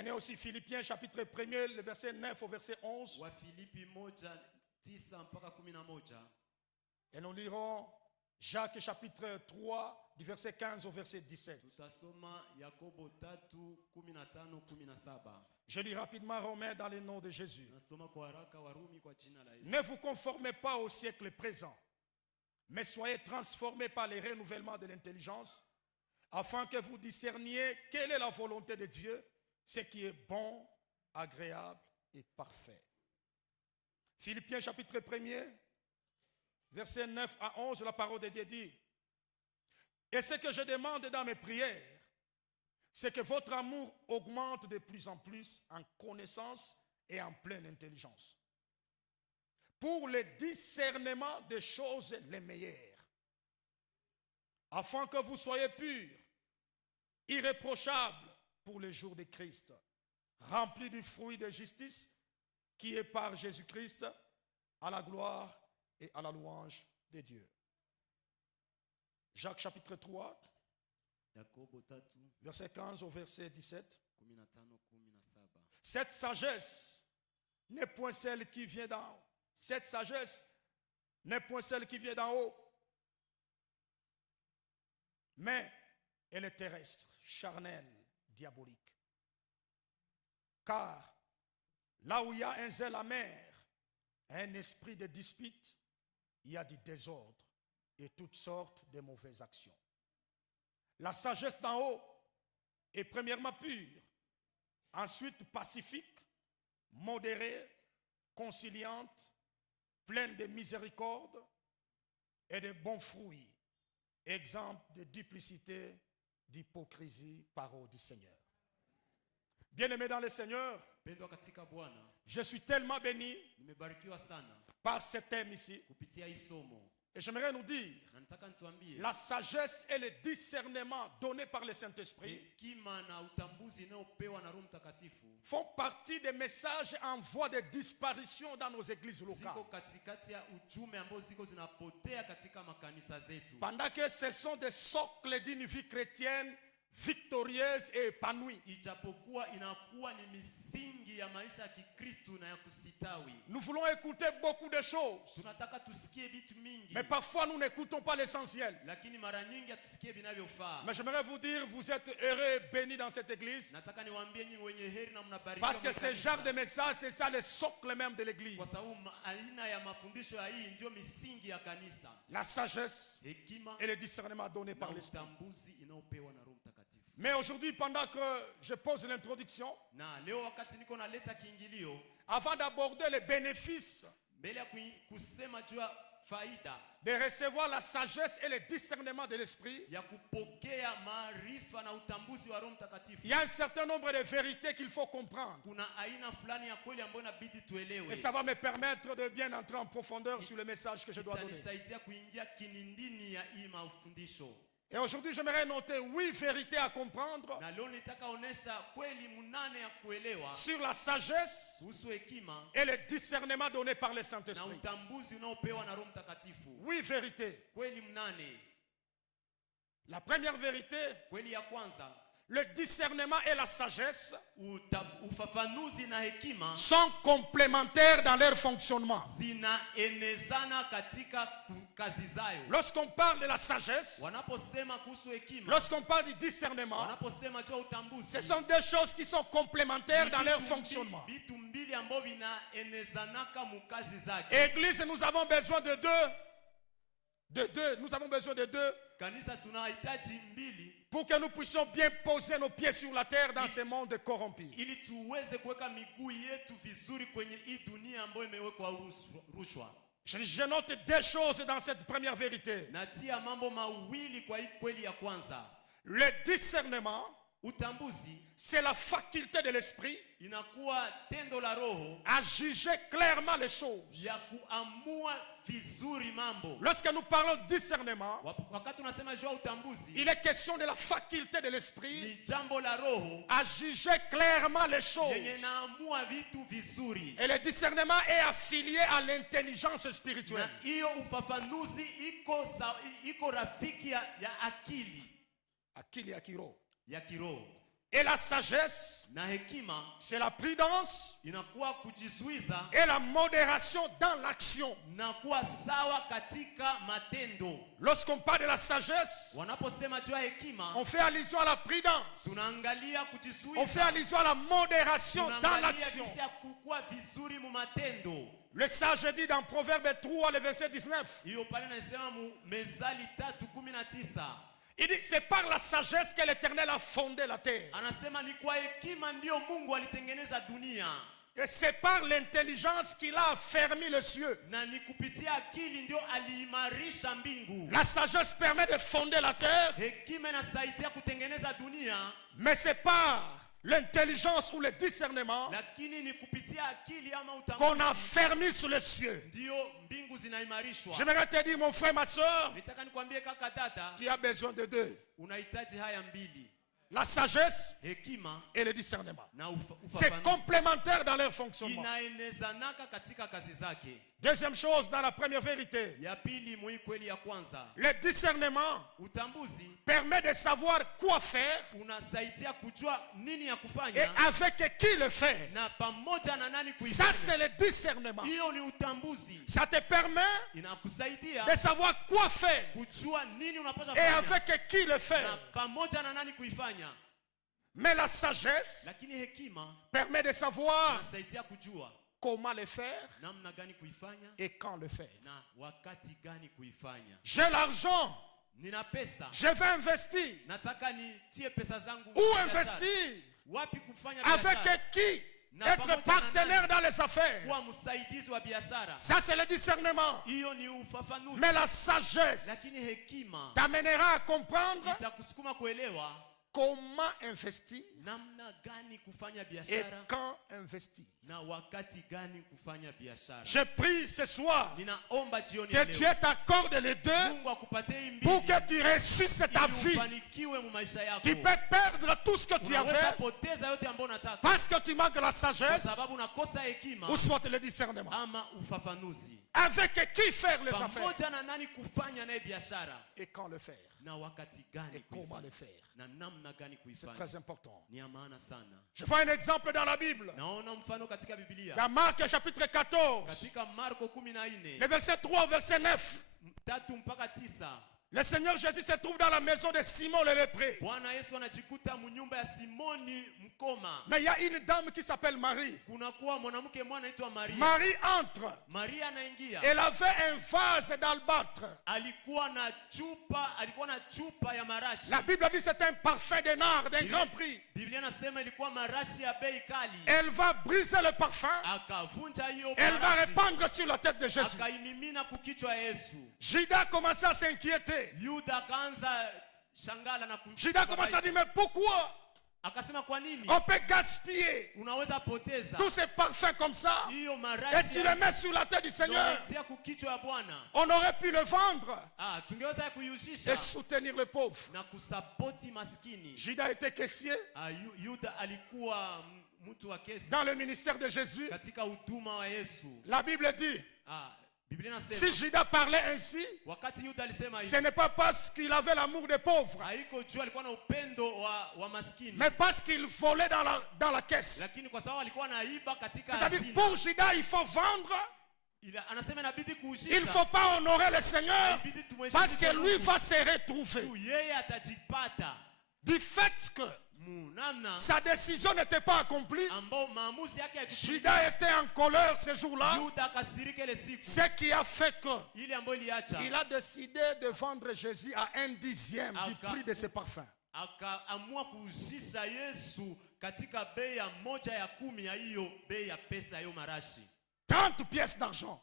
Prenez aussi Philippiens chapitre 1er, le verset 9 au verset 11. Et nous lirons Jacques chapitre 3 du verset 15 au verset 17. Je lis rapidement Romains dans le nom de Jésus. Ne vous conformez pas au siècle présent, mais soyez transformés par le renouvellement de l'intelligence, afin que vous discerniez quelle est la volonté de Dieu, ce qui est bon, agréable et parfait. Philippiens chapitre 1er, versets 9 à 11, la parole de Dieu dit: et ce que je demande dans mes prières, c'est que votre amour augmente de plus en plus en connaissance et en pleine intelligence, pour le discernement des choses les meilleures, afin que vous soyez purs, irréprochables pour le jour de Christ, remplis du fruit de justice qui est par Jésus-Christ, à la gloire et à la louange de Dieu. Jacques chapitre 3, verset 15 au verset 17. Cette sagesse n'est point celle qui vient d'en haut. Cette sagesse n'est point celle qui vient d'en haut, mais elle est terrestre, charnelle, diabolique. Car là où il y a un zèle amer, un esprit de dispute, il y a du désordre et toutes sortes de mauvaises actions. La sagesse d'en haut est premièrement pure, ensuite pacifique, modérée, conciliante, pleine de miséricorde et de bons fruits, exemple de duplicité, d'hypocrisie, parole du Seigneur. Bien-aimé dans le Seigneur, je suis tellement béni par ce thème ici. Et j'aimerais nous dire, la sagesse et le discernement donnés par le Saint-Esprit font partie des messages en voie de disparition dans nos églises locales. Pendant que ce sont des socles d'une vie chrétienne victorieuse et épanouie. Nous voulons écouter beaucoup de choses, mais parfois nous n'écoutons pas l'essentiel. Mais j'aimerais vous dire, vous êtes heureux et bénis dans cette église, parce que ce genre de message, c'est ça le socle même de l'église. La sagesse et le discernement donné par l'Esprit. Mais aujourd'hui, pendant que je pose l'introduction, avant d'aborder les bénéfices de recevoir la sagesse et le discernement de l'Esprit, il y a un certain nombre de vérités qu'il faut comprendre. Et ça va me permettre de bien entrer en profondeur sur le message que je dois donner. Et aujourd'hui, j'aimerais noter 8 vérités à comprendre sur la sagesse et le discernement donné par le Saint-Esprit. 8 vérités. La première vérité, le discernement et la sagesse sont complémentaires dans leur fonctionnement. Lorsqu'on parle de la sagesse, lorsqu'on parle du discernement, ce sont des choses qui sont complémentaires dans leur fonctionnement. Église, nous avons besoin de deux. Nous avons besoin de deux pour que nous puissions bien poser nos pieds sur la terre dans ce monde corrompu. Je note deux choses dans cette première vérité. Le discernement, c'est la faculté de l'esprit à juger clairement les choses. Lorsque nous parlons de discernement, il est question de la faculté de l'esprit à juger clairement les choses. Et le discernement est affilié à l'intelligence spirituelle. Akili ya kiroho. Et la sagesse, Na hekima c'est la prudence inakuwa kujizuiza et la modération dans l'action. na kuwa sawa katika matendo. Lorsqu'on parle de la sagesse, Wanaposema juu ya hekima, on fait allusion à la prudence. tunaangalia On fait kujizuiza. allusion à la modération dans Tunaangalia l'action. jinsi ya kukua vizuri mu matendo. Le sage dit dans Proverbe 3, le verset 19. Hiyo pale nasema mu Mezali 3:19. Il dit, c'est par la sagesse que l'Éternel a fondé la terre. Anasema ni kwa hekima ndio Mungu alitengeneza dunia. Et c'est par l'intelligence qu'il a affermi les cieux. Na ni kupitia akili ndio aliimarisha mbingu. La sagesse permet de fonder la terre, Hekima inasaidia kutengeneza dunia, mais c'est par l'intelligence ou le discernement lakini ni kupitia akili ama qu'on a utambuzi fermé sur les cieux. ndio mbingu zinaimarishwa. J'aimerais te dire, mon frère, ma soeur, Nitaka nikwambie kaka dada, tu as besoin de deux. unahitaji haya mbili, La sagesse hekima et le discernement. na C'est ufafanuzi. complémentaire dans leur fonctionnement. Inaenezanaka katika kazi zake. Deuxième chose, dans la première vérité, Ya pili mwi kweli ya kwanza, le discernement utambuzi permet de savoir quoi faire unasaidia kujua nini ya et kufanya avec qui le faire. na pamoja na nani Ça, kuifanya. c'est le discernement. Hiyo ni utambuzi, Ça te permet inakusaidia de savoir quoi faire kujua nini unapaswa et kufanya avec qui le na faire. pamoja na nani kuifanya. Mais la sagesse Lakini hekima permet de savoir inasaidia kujua comment le faire namna gani kuifanya et quand le faire. na wakati gani kuifanya. J'ai l'argent, Nina pesa, je vais investir. nataka nitie pesa zangu Où biashara. investir? Wapi kufanya Avec biashara? qui? Na Être pamoja na partenaire nani? dans les affaires. Kuwa msaidizi wa biashara. Ça, c'est le discernement. Hiyo ni ufafanuzi. Mais la sagesse Lakini hekima t'amènera à comprendre itakusukuma kuelewa comment investir namna gani kufanya et biashara quand investir. na wakati gani kufanya biashara. Je prie ce soir Ninaomba jioni que ya Dieu leo t'accorde les deux Mungu akupatie hii pour mbili que tu réussisses ta ili vie. ufanikiwe mu maisha yako. Tu peux perdre tout ce que tu Unaweza avais poteza yote ambayo unataka parce que tu manques la kwa sagesse sababu unakosa hekima ou soit le discernement. ama ufafanuzi. Avec qui faire les affaires Pamoja na nani kufanya naye biashara et quand le faire na wakati gani et comment kuifanya le faire. na namna gani C'est kuifanya. très important. Ni ya maana sana. Je vois un exemple dans la Bible. Naona mfano katika Biblia. Dans Marc chapitre 14, Katika Marko 14, le verset 3 au verset 9. 3 mpaka 9. Le Seigneur Jésus se trouve dans la maison de Simon le lépreux. Bwana Yesu anajikuta mnyumba ya Simoni mkoma. Mais il y a une dame qui s'appelle Marie. Kunakuwa mwanamke mwana anaitwa Maria. Marie entre. Maria anaingia. Elle avait un vase d'albâtre. Alikuwa na chupa ya marashi. La Bible dit c'est un parfum de nard d'un grand prix. Biblia inasema ilikuwa marashi ya bei kali. Elle va briser le parfum. Akavunja hiyo Elle va marashi. répandre sur la tête de Jésus. Akaimimina kukichwa Yesu. Judas commençait à s'inquiéter. Yuda akaanza shangala na Judas commençait à dire mais pourquoi akasema kwa nini on peut gaspiller unaweza poteza tous ces parfums comme ça hiyo et marashi tu les mets sur la tête du Seigneur? unaitia kukichwa ya Bwana? On aurait pu le vendre Tungeweza et kuihusisha soutenir le pauvre. na kusapoti maskini. Judas était caissier Yuda alikuwa mtu wa kesi dans le ministère de Jésus. katika huduma wa Yesu. La Bible dit, Biblia si inasema Judas parlait ainsi, wakati Yuda alisema ce n'est pas parce qu'il avait l'amour des pauvres, haiko juu alikuwa na upendo wa maskini, mais parce qu'il volait dans la caisse. lakini kwa sababu alikuwa anaiba katika C'est-à-dire hazina. pour Judas, il faut vendre, Anasema inabidi il kuhusisha. ne faut pas honorer le Seigneur Inabidi tumheshimishe parce que lui Mungu. va se retrouver. Tu yeye atajipata Du fait que munamna sa décision n'était pas accomplie, ambao maamuzi yake yakishindwa. Judas était en colère ce jour-là, Yuda akasirika ile siku ce qui a fait que ile ambayo iliacha il a décidé de vendre Jésus à 1/10 du prix de ses parfums. akaamua kuhusisha Yesu katika bei ya 1/10 ya hiyo bei ya pesa ya hiyo marashi, 30 pièces d'argent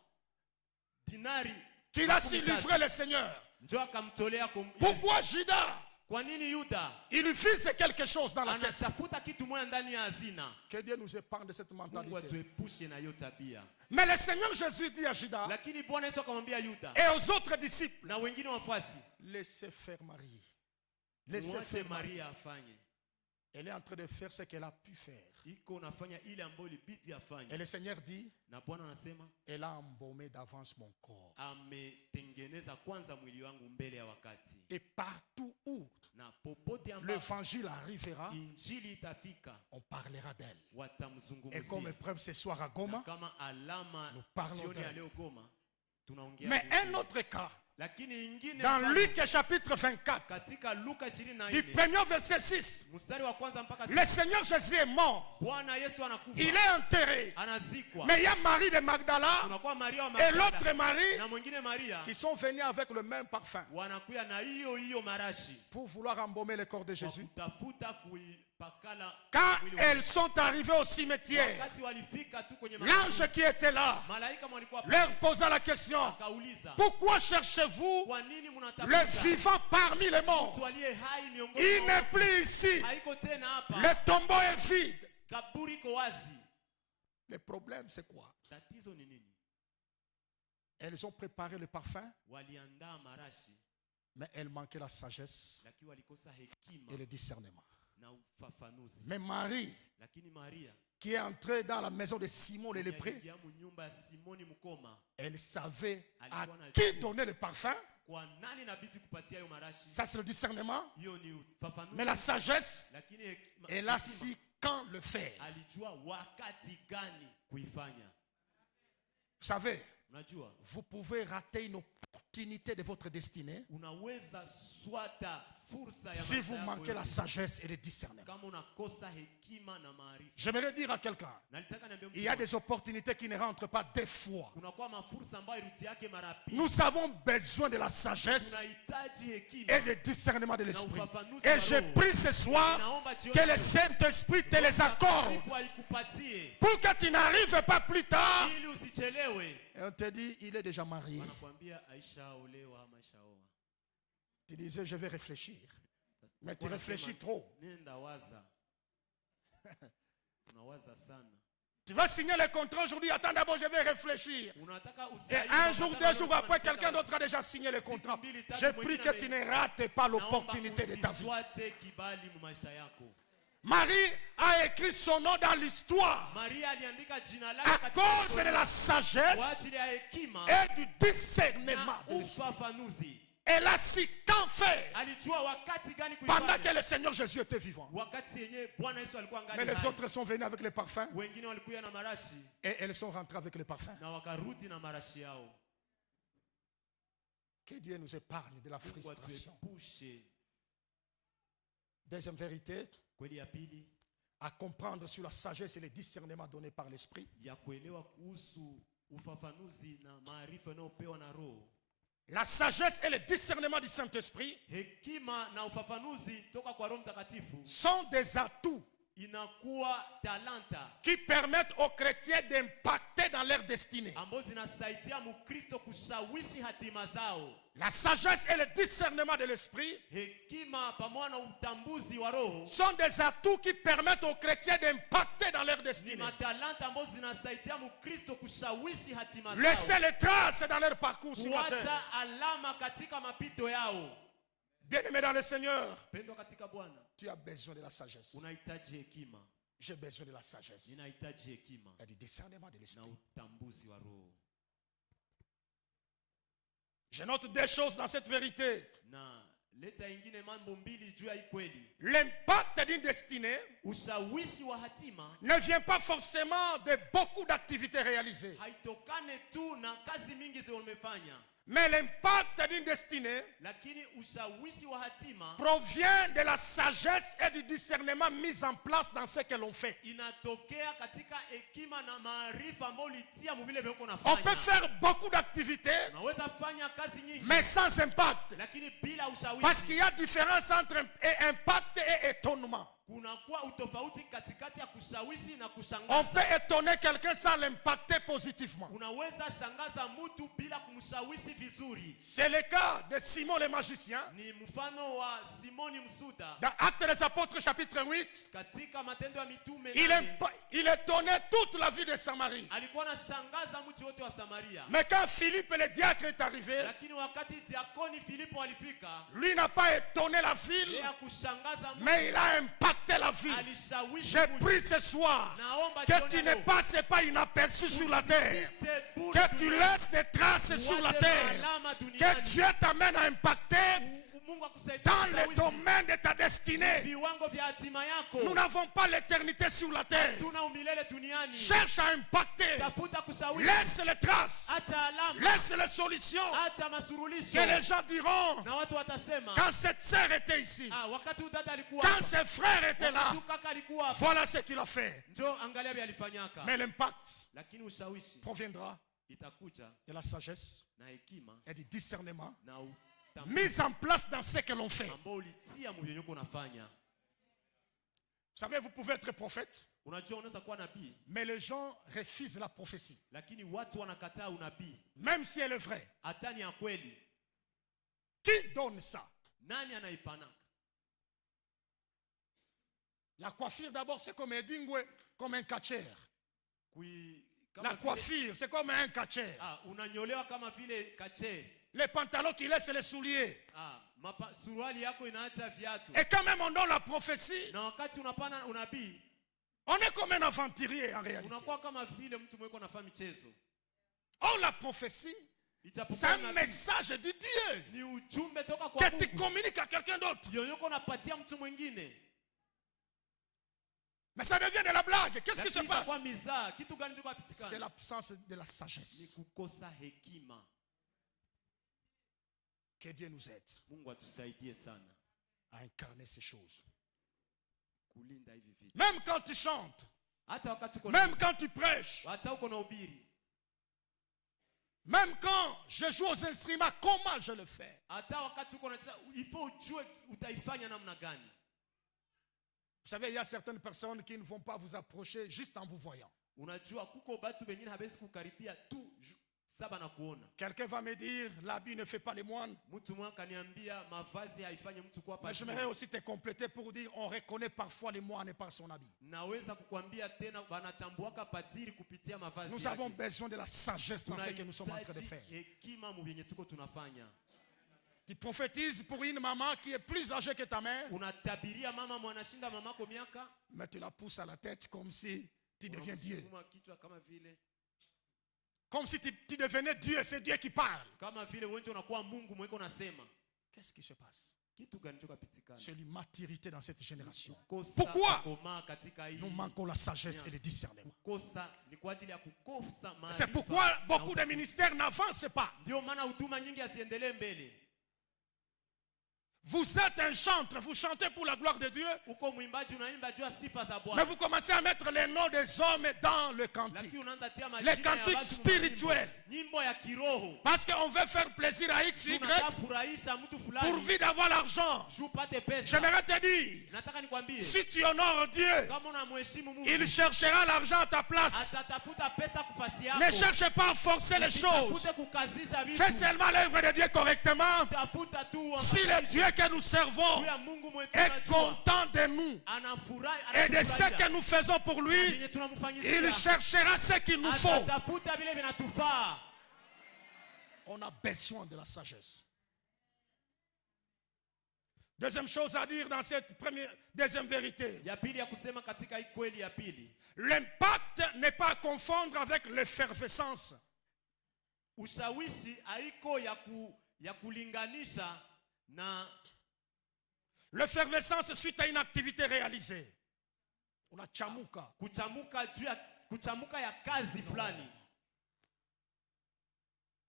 dinari qu'il a su livrer le Seigneur. ndio akamtolea kwa Yesu. Pourquoi Judas? Kwa nini Yuda Il vise quelque chose dans la caisse. anatafuta kitu moja ndani ya hazina? Que Dieu nous épargne de cette Mungu mentalité. atuepushe na hiyo tabia. Mais le Seigneur Jésus dit à Judas Lakini Bwana Yesu akamwambia Yuda et aux autres disciples, na wengine wafuasi, laissez faire Marie. Laissez mwache faire Marie. Maria afanye. Elle est en train de faire ce qu'elle a pu faire. Iko nafanya ile ambayo ilibidi afanye. Et le Seigneur dit, Na Bwana anasema elle a embaumé d'avance mon corps. ametengeneza kwanza mwili wangu mbele ya wakati. Et partout où Na popote ambapo l'évangile arrivera, injili itafika, on parlera d'elle. Et watamzungumzia. comme preuve ce soir à Goma, Kama alama nous parlons jioni ya d'elle. leo Goma, tunaongea Mais kuhusu. un autre cas, Lakini ingine dans mfano, Luc chapitre 24, katika Luka du 24 premier verset 6, mstari wa kwanza mpaka le Seigneur Jésus est mort. Bwana Yesu anakufa, Il est enterré. anazikwa. Mais il y a Marie de Magdala Tunakuwa Maria wa et Magdala l'autre Marie na mwingine Maria qui sont venus avec le même parfum wanakuya na hiyo marashi pour vouloir embaumer le corps de kwa Jésus. kutafuta kuipakala Quand mwili wa elles sont arrivées au cimetière, wakati walifika tu kwenye l'ange qui était là malaika walikuwa leur posa la question, akauliza, pourquoi cherchez-vous kwa nini le mnatafuta vivant parmi les morts? mtu aliye hai miongoni Il mwa n'est wafu? plus ici. Haiko tena hapa, Le tombeau est vide. kaburi iko wazi. Le problème, c'est quoi? Tatizo ni nini? Elles ont préparé le parfum, Waliandaa marashi mais elles manquaient la sagesse lakini walikosa hekima et le discernement. na ufafanuzi. Mais Marie, Lakini Maria qui est entrée dans la maison de Simon le lépreux, aliingia nyumba ya Simoni mkoma, elle savait à qui donner le parfum. kwa nani inabidi kupatia hiyo marashi. Ça, c'est le discernement. Hiyo ni ufafanuzi. Mais la sagesse, Lakini elle a su quand le faire. alijua wakati gani kuifanya. Vous savez, Unajua vous pouvez rater une opportunité de votre destinée unaweza swata fursa ya si maisha vous yako manquez la yote sagesse et le discernement. kama unakosa hekima na maarifa. J'aimerais dire à quelqu'un, Nalitaka niambie il y a mtu, des opportunités qui ne rentrent pas des fois. kunakuwa mafursa ambayo iruti yake mara pili. Nous avons besoin de la sagesse Tunahitaji hekima et de discernement de na l'esprit. ufafanuzi Et wa je roho. prie ce soir Naomba jioni que le leo, Saint-Esprit te les accorde Mungu aikupatie pour que tu n'arrives pas plus tard. ili usichelewe. Et on te dit, il est déjà marié. Wanakuambia Aisha olewa ama Aisha oa. Tu disais, je vais réfléchir. Mais tu Wanasema, réfléchis trop. Nenda waza. Unawaza sana. Tu vas signer le contrat aujourd'hui, attends d'abord, je vais réfléchir. Unataka Et usaini, un jour, unataka deux jours unasema après, nataka quelqu'un d'autre a déjà signé le contrat. mbili, tatu, Je prie mwingine que tu ne rates pas l'opportunité de ta vie. usiswate kibali mu maisha yako. Marie a écrit son nom dans l'histoire Maria aliandika jina lake à katika cause de historia la kwa sagesse ajili ya hekima et du discernement na de l'esprit. ufafanuzi. Elle a su quand faire Alijua wakati gani pendant que kuifanya. le Seigneur Jésus était vivant. Wakati yenyewe Bwana Yesu alikuwa Mais angali les hai. autres sont venus avec les parfums Wengine walikuja na marashi et elles sont rentrées avec les parfums. na wakarudi na marashi yao. Que Dieu nous épargne de la Mungu frustration. atuepushe. Deuxième vérité, Kweli ya pili à comprendre sur la sagesse et le discernement donné par l'Esprit. ya kuelewa kuhusu ufafanuzi na maarifa yanayopewa na Roho. La sagesse et le discernement du Saint-Esprit Hekima na ufafanuzi toka kwa Roho Mtakatifu sont des atouts inakuwa talanta qui permettent aux chrétiens d'impacter dans leur destinée. ambazo zinasaidia Mkristo kushawishi hatima zao. La sagesse et le discernement de l'Esprit Hekima pamoja na utambuzi wa Roho sont des atouts qui permettent aux chrétiens d'impacter dans leur ni destinée. matalanta ambazo zinasaidia Mkristo kushawishi hatima zao. Laisser les traces dans leur parcours sur la terre. Kuacha alama katika mapito yao. Bien-aimé dans le Seigneur, Pendwa katika Bwana, tu as besoin de la sagesse. unahitaji hekima. J'ai besoin de la sagesse Ninahitaji hekima et du discernement de na l'Esprit. utambuzi wa Roho. Je note deux choses dans cette vérité. Na leta ingine mambo mbili juu ya hii kweli. L'impact d'une destinée Ushawishi wa hatima ne vient pas forcément de beaucoup d'activités réalisées. haitokane tu na kazi mingi zilizofanya, Mais l'impact d'une destinée lakini ushawishi wa hatima provient de la sagesse et du discernement mis en place dans ce que l'on fait. inatokea katika hekima na maarifa ambayo ulitia mvile vile uko On peut unafanya. faire beaucoup d'activités, Unaweza fanya kazi nyingi mais sans impact. lakini bila ushawishi. Parce qu'il y a différence entre impact et étonnement. Kunakuwa utofauti katikati ya kushawishi na On kushangaza. peut étonner quelqu'un sans l'impacter positivement. Unaweza shangaza mtu bila kumshawishi vizuri. C'est le cas de Simon le magicien. Ni mfano wa Simoni Msuda Dans Actes des Apôtres chapitre 8, katika Matendo ya Mitume il 8. étonnait toute la vie de Samarie. Alikuwa anashangaza mji wote wa Samaria. Mais quand Philippe le diacre est arrivé, Lakini wakati diakoni Filipo alifika, lui n'a pas étonné la ville, yeye hakushangaza mtu, mais il a impacté la vie. alishawishi J'ai mtu. pris ce soir Naomba que jioni tu ya ne leo, passes pas inaperçu sur la terre, usipite bure que tu duniani. laisses des traces sur la Uache terre, alama que duniani. Dieu t'amène à impacter, Mungu akusaidie dans le kushawishi domaine de ta destinée. viwango vya hatima yako. Nous n'avons pas l'éternité sur la terre. Tuna umilele duniani. Cherche à impacter. Tafuta kushawishi. Laisse les traces. Acha alama. Laisse les solutions. Acha masurulisho. Que les gens diront, Na watu watasema, quand cette sœur était ici, wakati udada alikuwa quand hapa, ses frères étaient là, wakati kaka alikuwa hapa, voilà ce qu'il a fait. njoo angalia vile alifanyaka. Mais l'impact Lakini ushawishi proviendra itakuja de la sagesse na hekima et du discernement na mis en place dans ce que l'on fait. ambao ulitia mwenye uko unafanya. Vous savez, vous pouvez être prophète, Unajua unaweza kuwa nabii, mais les gens refusent la prophétie, lakini watu wanakataa unabii. même si elle est vraie. Hata ni ya kweli. Qui donne ça? Nani anaipanaka? La coiffure d'abord, c'est comme un dingwe, comme un catcher. Kama La vile- coiffure, c'est comme un catcher. unanyolewa kama vile kache. Les pantalons qui laissent les souliers. Suruali yako inaacha viatu. Et quand même on donne la prophétie, Na wakati unapana unabii, on est comme un aventurier en réalité. unakuwa kama vile mtu mweko anafanya michezo. Or la prophétie, c'est Ijapokuwa un unabii message de Dieu ni ujumbe toka kwa que tu Mungu. communiques à quelqu'un d'autre. Yonyoko unapatia mtu mwingine. Mais ça devient de la blague. Qu'est-ce qui se Lakini passe? kwa mizaa, kitu gani kiko C'est kupatikana? l'absence de la Ni sagesse. kukosa hekima. Que Dieu nous aide Mungu atusaidie sana à incarner ces choses. kulinda hivi vitu. Même quand tu chantes, Hata wakati uko même quand tu prêches, hata uko na ubiri, même quand je joue aux instruments, comment je le fais? hata wakati uko na il faut ujue utaifanya namna gani. Vous savez, il y a certaines personnes qui ne vont pas vous approcher juste en vous voyant. Unajua kuko batu wengine habezi kukaribia tu saba na kuona. Quelqu'un va me dire, l'habit ne fait pas les moines. Mtu mmoja kaniambia mavazi haifanye mtu kuwa Mais padri. j'aimerais aussi te compléter pour dire, on reconnaît parfois les moines par son habit. Naweza kukwambia tena wanatambuaka padiri kupitia mavazi Nous yake. avons besoin de la sagesse dans ce que nous sommes en train de faire. Hekima mu vyenye tuko tunafanya. Tu prophétises pour une maman qui est plus âgée que ta mère, Unatabiria mama mwanashinda mamako miaka, mais tu la pousses à la tête comme si tu deviens Dieu. unamsukuma kichwa kama vile Comme si tu devenais Dieu, c'est Dieu qui parle. kama vile wewe unakuwa Mungu mweko unasema. Qu'est-ce qui se passe? Kitu gani choka pitikana? C'est l'immaturité dans cette génération. Kukosa Pourquoi kukoma katika hii. nous manquons la sagesse et le discernement? Kukosa ni kwa ajili ya kukosa maarifa. C'est pourquoi beaucoup de ministères n'avancent pas. Ndio maana huduma nyingi asiendelee mbele. Vous êtes un chanteur, vous chantez pour la gloire de Dieu, Uko mwimbaji unaimba juu ya sifa za mais Bwana. vous commencez à mettre les noms des hommes dans le cantique. Lakini unaanza tia Les majina ya cantiques watu spirituels. nyimbo ya kiroho. Parce qu'on veut faire plaisir à X, Y, Tunataka furahisha mtu fulani. pourvu d'avoir l'argent. Juu upate pesa. J'aimerais te dire, Nataka nikwambie. si tu honores Dieu, Kama unamheshimu Mungu. il cherchera l'argent à ta place. Atatafuta pesa kufasi yako. Ne cherche pas à forcer les choses. Usitafute kukazisha vitu. Fais seulement l'œuvre de Dieu correctement. Tafuta tu Si le Dieu que nous servons juu ya Mungu mwetu est unajua. content de nous Anafurahi, et de ce anatufurahia. que nous faisons pour lui, Yenye tunamfanyizia. il cherchera ce qu'il nous faut. Atatafuta vile vinatufaa. On a besoin de la sagesse. Deuxième chose à dire dans cette deuxième vérité. Ya pili ya kusema katika hii kweli ya pili. L'impact n'est pas à confondre avec l'effervescence. Ushawishi haiko ya kulinganisha na L'effervescence suite à une activité réalisée. On a chamuka. kuchamuka ya kazi fulani.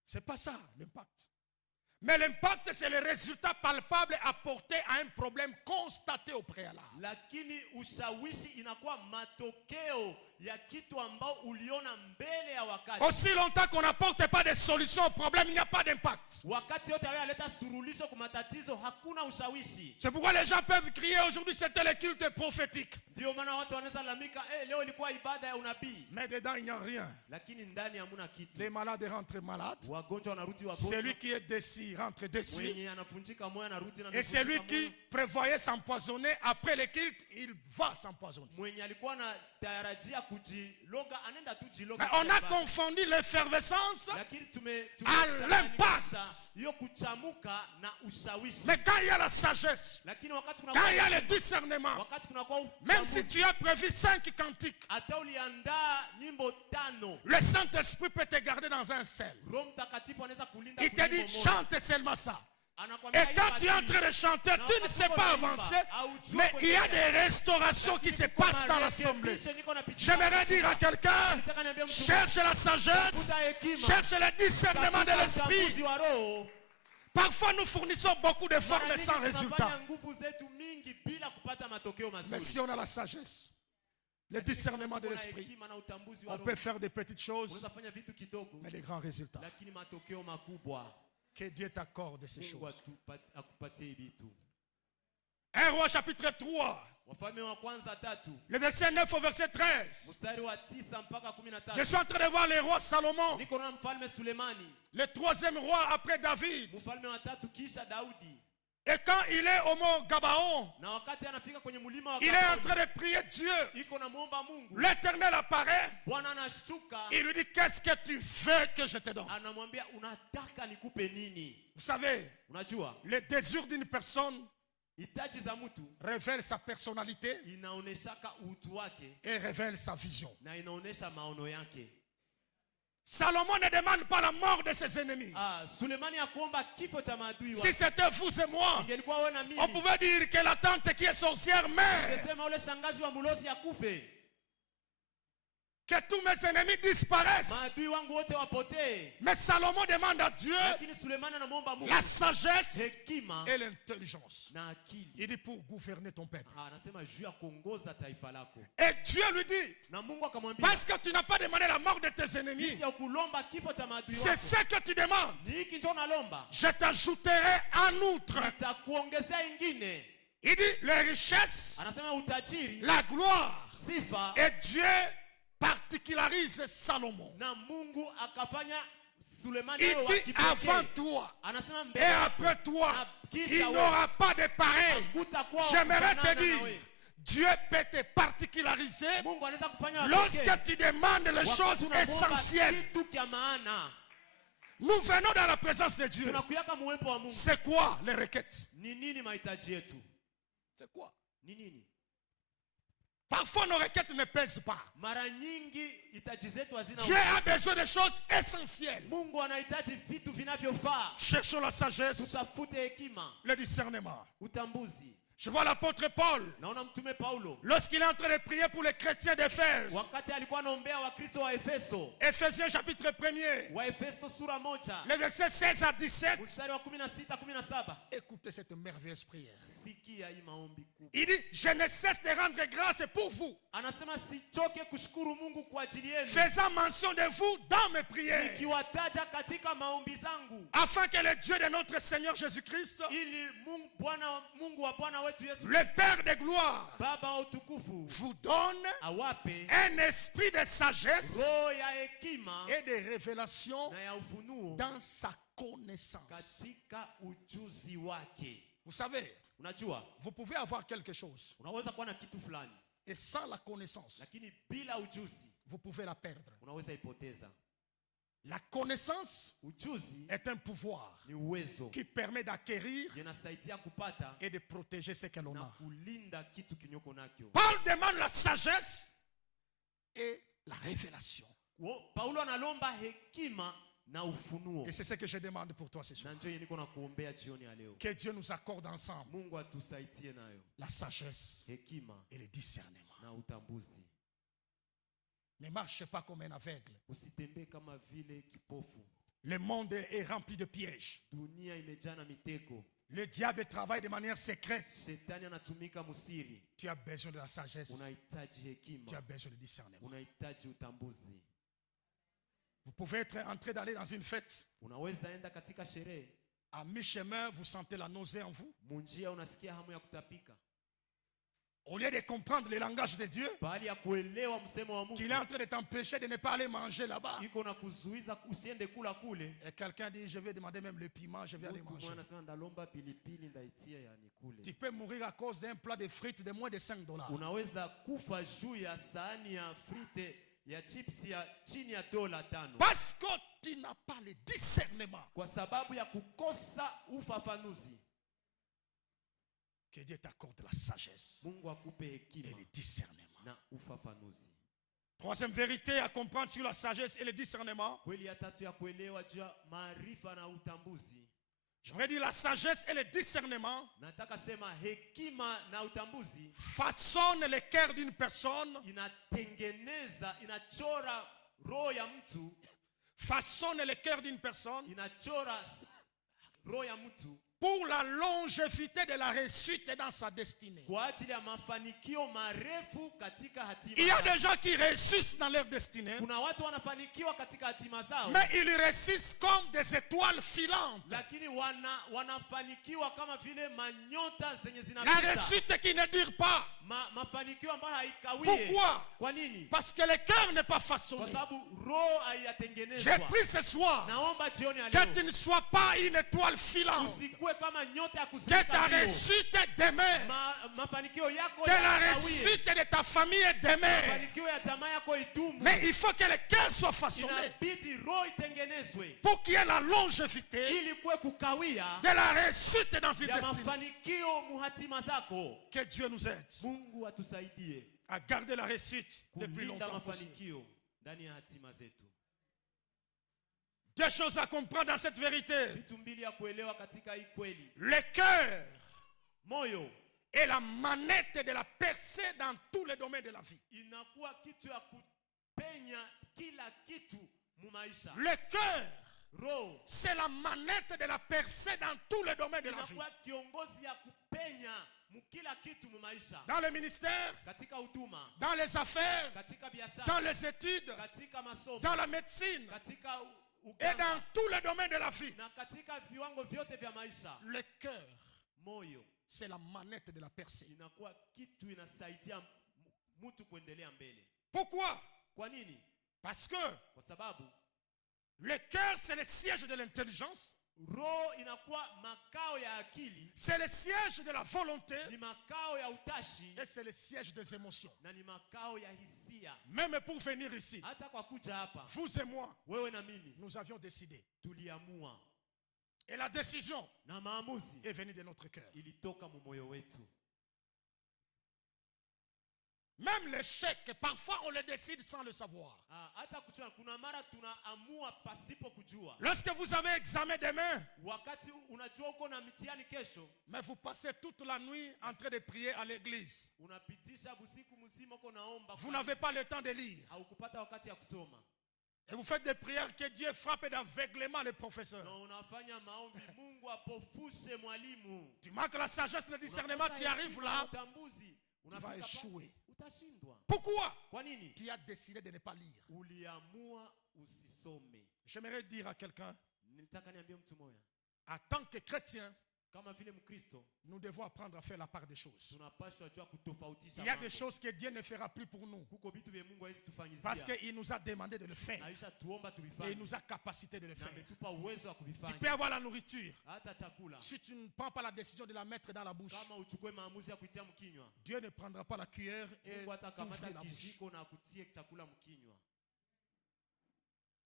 C'est pas ça l'impact. Mais l'impact, c'est le résultat palpable apporté à un problème constaté au préalable. Lakini ushawishi inakuwa matokeo ya kitu ambao uliona mbele ya wakati. Aussi longtemps qu'on n'apporte pas de solution au problème, il n'y a pas d'impact. Wakati yote aleta suluhisho kwa matatizo hakuna ushawishi. C'est pourquoi les gens peuvent crier aujourd'hui c'était le culte prophétique. Ndio maana watu wanaweza lalamika leo ilikuwa ibada ya unabii. Mais dedans il n'y a rien. Lakini ndani hamuna kitu. Les malades rentrent malades. Wagonjwa wanarudi wagonjwa. Celui qui est déçu rentre déçu. Mwenye anafunjika moyo anarudi na Et celui qui prévoyait s'empoisonner après le culte, il va s'empoisonner. Mwenye alikuwa na tarajia kujiloga anaenda tu jiloga. Mais on a confondu l'effervescence Lakini à l'impact. hiyo kuchamuka na ushawishi. Mais quand il y a la sagesse, Lakini wakati kuna quand il y a le discernement, wakati kunakuwa même si tu as prévu 5 cantiques, hata uliandaa nyimbo 5, le Saint-Esprit peut te garder dans un seul. Roho Mtakatifu anaweza kulinda Il te dit, chante seulement ça. anakwambia Et hii quand tu es en basi, train de chanter, na tu ne wakati sais uko pas unaimba, avancer, haujui mais il y a kuendelea. des restaurations qui se Lakini passent dans kuna l'assemblée. marekebisho niko napitia J'aimerais katika- dire à quelqu'un, Nitaka niambie mtu cherche la sagesse, tafuta hekima, cherche le discernement de tafuta l'esprit. utambuzi wa roho. Parfois, nous fournissons beaucoup d'efforts, Mara mais sans nyingi résultat. tunafanya nguvu zetu mingi bila kupata matokeo Mais mazuri. si on a la sagesse, le Lakini discernement kama de tuko na l'esprit, hekima na utambuzi wa on roho, peut faire des petites choses, unaweza fanya vitu kidogo mais des grands résultats. lakini matokeo makubwa. Que Dieu t'accorde ces Mungu choses. akupatie vitu. 1 Roi chapitre 3, Wafalme wa kwanza 3 le verset 9 au verset 13. mstari wa 9 mpaka Je 13. suis en train de voir le roi Salomon, Niko na mfalme Sulemani, le troisième roi après David. mfalme wa 3 kisha Daudi. Et quand il est au mont Gabaon, Na wakati anafika kwenye mlima wa il est en Gabaoni, train de prier Dieu. iko na muomba Mungu. L'Éternel apparaît. Bwana anashtuka, Il lui dit, qu'est-ce que tu veux que je te donne? anamwambia unataka nikupe nini? Vous savez, Unajua le désir d'une personne hitaji za mtu révèle sa personnalité inaoneshaka utu wake et révèle sa vision. na inaonesha maono yake. Salomon ne demande pas la mort de ses ennemis. Sulemani akuomba kifo cha maadui Si wake. c'était vous et moi, Ingelikuwa wewe na mimi, on pouvait dire que la tante qui est sorcière meurt, ungesema ule shangazi wa Mulosi akufe, que tous mes ennemis disparaissent. maadui wangu wote wapotee. Mais Salomon demande à Dieu Lakini Sulemani anamwomba Mungu la sagesse hekima et l'intelligence. na akili. Il dit pour gouverner ton peuple. Anasema juu ya kuongoza taifa lako. Et Dieu lui dit, Na Mungu akamwambia, parce que tu n'as pas demandé la mort de tes ennemis, jinsi ya kulomba kifo cha maadui c'est wako, ce que tu demandes. ni hiki ndio nalomba, Je t'ajouterai en outre. nitakuongezea ingine. Il dit les richesses, Anasema utajiri, la gloire. sifa, Et Dieu particularise Salomon. na Mungu akafanya Sulemani Il awe wa dit avant kipekee. toi Anasema et mbele yako, après toi, na kisha il wewe, n'aura pas de pareil. hakutakuwa wa J'aimerais kufanana te dire, na wewe. Dieu peut te particulariser Mungu anaweza kufanya wa lorsque pekee. tu demandes les Wakati choses unamwomba essentielles. kitu kya maana, Nous venons dans la présence de Dieu. tunakuyaka muwepo wa Mungu. C'est quoi les requêtes? Ni nini mahitaji yetu? C'est quoi? Ni nini? Parfois nos requêtes ne pèsent pas. Mara nyingi hitaji zetu hazina Dieu uzito. a besoin de choses essentielles. Mungu anahitaji vitu vinavyofaa. Cherchons la sagesse, Tutafute hekima, le discernement. utambuzi. Je vois l'apôtre Paul, Naona mtume Paulo lorsqu'il est en train de prier pour les chrétiens d'Éphèse. wakati alikuwa anaombea Wakristo wa Efeso, Éphésiens chapitre 1er, wa Efeso sura 1 les versets 16 à 17. mstari wa 16 17. Écoutez cette merveilleuse prière. Sikia hii maombi kubwa. Il dit, je ne cesse de rendre grâce pour vous, Anasema sichoke kushukuru Mungu kwa ajili yenu, faisant mention de vous dans mes prières, nikiwataja katika maombi zangu, afin que le Dieu de notre Seigneur Jésus-Christ, ili Mungu wa Bwana wetu Yesu, le Père de gloire, Baba wa utukufu, vous donne awape un esprit de sagesse roho ya hekima et de révélation na ya ufunuo dans sa connaissance. katika ujuzi wake. Vous savez, Unajua, vous pouvez avoir quelque chose unaweza kuwa na kitu fulani et sans la connaissance, lakini bila ujuzi vous pouvez la perdre. unaweza ipoteza. La connaissance Ujuzi est un pouvoir ni uwezo qui permet d'acquérir yanasaidia kupata et de protéger ce que l'on na a. kulinda kitu kinyoko nakyo. Paul demande la sagesse et la révélation. Paulo analomba hekima na ufunuo. Et c'est ce que je demande pour toi ce soir. Na njoo niko na kuombea jioni ya leo. Que Dieu nous accorde ensemble Mungu atusaidie nayo la sagesse hekima et le discernement. na utambuzi. Ne marche pas comme un aveugle. Usitembee kama vile kipofu. Le monde est rempli de pièges. Dunia imejaa na mitego. Le diable travaille de manière secrète. Shetani anatumika musiri. Tu as besoin de la sagesse. Unahitaji Tu as hekima. besoin de discernement. Unahitaji utambuzi. Vous pouvez être en train d'aller dans une fête. Unaweza enda katika sherehe, À mi-chemin, vous sentez la nausée en vous. munjia unasikia hamu ya kutapika. Au lieu de comprendre le langage de Dieu, Bahali ya kuelewa msemo wa qu'il est en Mungu, train de t'empêcher de ne pas aller manger là-bas. iko na kuzuiza usiende kula kule. Et quelqu'un dit, je vais demander même le piment, je vais aller Mtu manger. mwana anasema ndalomba pilipili ndaitia ya nikule. Tu peux mourir à cause d'un plat de frites de moins de $5. Unaweza kufa juu ya sahani ya frite ya chips ya chini ya $5 Parce que tu n'as pas le discernement. kwa sababu ya kukosa ufafanuzi. Que Dieu t'accorde la sagesse Mungu akupe et hekima le discernement. na ufafanuzi. Troisième vérité à comprendre sur la sagesse et le discernement. Kweli ya tatu ya kuelewa juu ya maarifa na utambuzi. Je voudrais dire la sagesse et le discernement nataka sema hekima na utambuzi façonnent le cœur d'une personne, inatengeneza, inachora roho ya mtu, façonnent le cœur d'une personne inachora roho ya mtu pour la longévité de la réussite dans sa destinée. kwa ajili ya mafanikio marefu katika hatima Il y a zao. des gens qui réussissent dans leur destinée, Kuna watu wanafanikiwa katika hatima zao, mais ils réussissent comme des étoiles filantes. lakini wanafanikiwa kama vile manyota zenye La zinapita. réussite qui ne dure pas. Mafanikio ambayo haikawie. Pourquoi? Kwa nini? Parce que le cœur n'est pas Kwa façonné. sababu roho J'ai haiyatengenezwa. pris ce soir Naomba jioni ya que leo tu ne sois pas une étoile filante. usikue kama nyota ya Que ta kuzimika mbio. réussite demeure. Mafanikio yako Que la yakawie. réussite de ta famille demeure. Mafanikio ya jamaa yako idumu. Mais il faut que le cœur soit façonné Inabidi roho itengenezwe pour qu'il y ait la longévité ili kuwe kukawia de la réussite dans une ya destinée. mafanikio muhatima zako. Que Dieu nous aide Mungu atusaidie à garder la réussite le plus kulinda longtemps possible. mafanikio ndani ya hatima zetu. Deux choses à comprendre dans cette vérité. Vitu mbili ya kuelewa katika hii kweli. Le cœur Moyo est la manette de la percée dans tous les domaines de la vie. inakuwa kitu ya kupenya kila kitu mu maisha. Le cœur, Roho c'est la manette de la percée dans tous les domaines de la vie. inakuwa kiongozi ya kupenya mu kila kitu mu maisha. Dans le ministère, Katika huduma, dans les affaires, katika biashara, dans les études, katika masomo, dans la médecine katika et dans uganga tous les domaines de la vie. na katika viwango vyote vya maisha. Le cœur, Moyo c'est la manette de la percée. inakuwa kitu inasaidia mtu kuendelea mbele. Pourquoi? Kwa nini? Parce que Kwa sababu le cœur, c'est le siège de l'intelligence, roho inakuwa makao ya akili, c'est le siège de la volonté ni makao ya utashi et c'est le siège des émotions. na ni makao ya hisia. Même pour venir ici, Hata kwa kuja hapa, vous et moi, wewe na mimi nous avions décidé. tuliamua, Et la décision na maamuzi est venue de notre cœur. ilitoka mu moyo wetu. Même l'échec, parfois on le décide sans le savoir. Hata kuchua, kuna mara tunaamua pasipo kujua. Lorsque vous avez examen demain, Wakati unajua uko na mitihani kesho, mais vous passez toute la nuit en train de prier à l'église. unapitisha busiku mzima uko naomba, Vous n'avez pas le temps de lire. haukupata wakati ya kusoma. Et vous faites des prières que Dieu frappe d'aveuglement les professeurs. Na unafanya maombi Mungu apofushe mwalimu. Tu manques la sagesse, le discernement qui arrive là, Utambuzi, tu vas unafika échouer. utashindwa. Pourquoi? Kwa nini? Tu as décidé de ne pas lire. Uliamua usisome. J'aimerais dire à quelqu'un, Nitaka niambie mtu moja, en tant que chrétien, kama vile Mkristo nous devons apprendre à faire la part des choses. tunapaswa jua kutofautisha Il y a mambo. des choses que Dieu ne fera plus pour nous Kuko vitu vya Mungu hawezi parce tufanyizia. qu'il nous a demandé de le faire Aisha tuomba et il tulifanye. nous a capacité de le Na faire. ametupa uwezo wa Tu peux kuvifanya. avoir la nourriture. Hata chakula. Si tu ne prends pas la décision de la mettre dans la bouche, Kama uchukue maamuzi ya kuitia mkinywa, Dieu ne prendra pas la cuillère et Mungu hata kamata ouvrir la bouche. kijiko na akutie chakula mkinywa.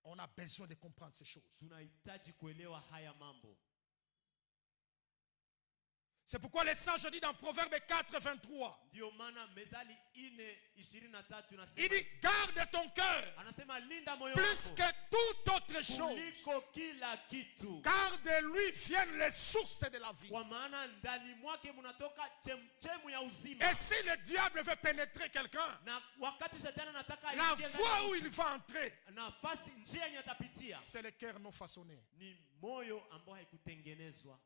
On a besoin de comprendre ces choses. Tunahitaji kuelewa haya mambo. C'est pourquoi les sages disent dans Proverbe 4, 23, Ndio maana Mezali 4:23 il inasema, dit, garde ton cœur anasema linda moyo plus wako que toute autre chose, kuliko kila kitu, car de lui viennent les sources de la vie. kwa maana ndani mwake mnatoka chemchemu ya uzima. Et si le diable veut pénétrer quelqu'un, Na wakati shetani anataka la aingie voie ndani où ya il va entrer, mtu, nafasi njia yenye atapitia c'est le cœur non façonné. ni moyo ambao haikutengenezwa.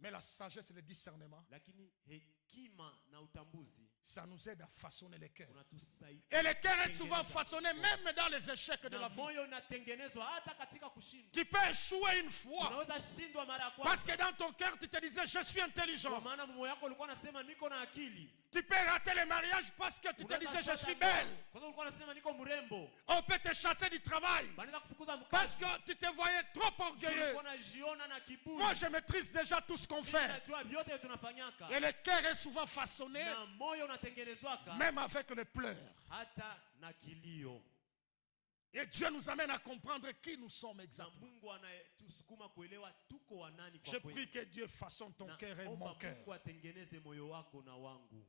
Mais la sagesse et le discernement, Lakini hekima na utambuzi ça nous aide à façonner le cœur. unatusaidia. Et le cœur est souvent façonné même dans les échecs de Na la vie. moyo unatengenezwa hata katika kushindwa. Tu peux échouer une fois Unaweza shindwa mara ya parce kwanza, que dans ton cœur, tu te disais, je suis kwa intelligent. maana moyo wako ulikuwa unasema niko na akili. Tu peux rater le mariage parce que tu te disais, je suis belle. Kwa sababu ulikuwa unasema niko mrembo. On peut te chasser du travail Banaweza kufukuza parce mkazi. que tu te voyais trop orgueilleux. Ulikuwa unajiona na kiburi. Moi, je maîtrise déjà tout ce qu'on Mimi fait. najua vyote tunafanyaka. Et le cœur est souvent façonné, Na moyo unatengenezwaka même avec les pleurs. hata na kilio. Et Dieu nous amène à comprendre qui nous sommes Na exactement. Mungu anayetusukuma kuelewa tuko wanani Je kwa prie kweli. que Dieu façonne ton cœur et Naomba mon cœur. Mungu atengeneze moyo wako na wangu.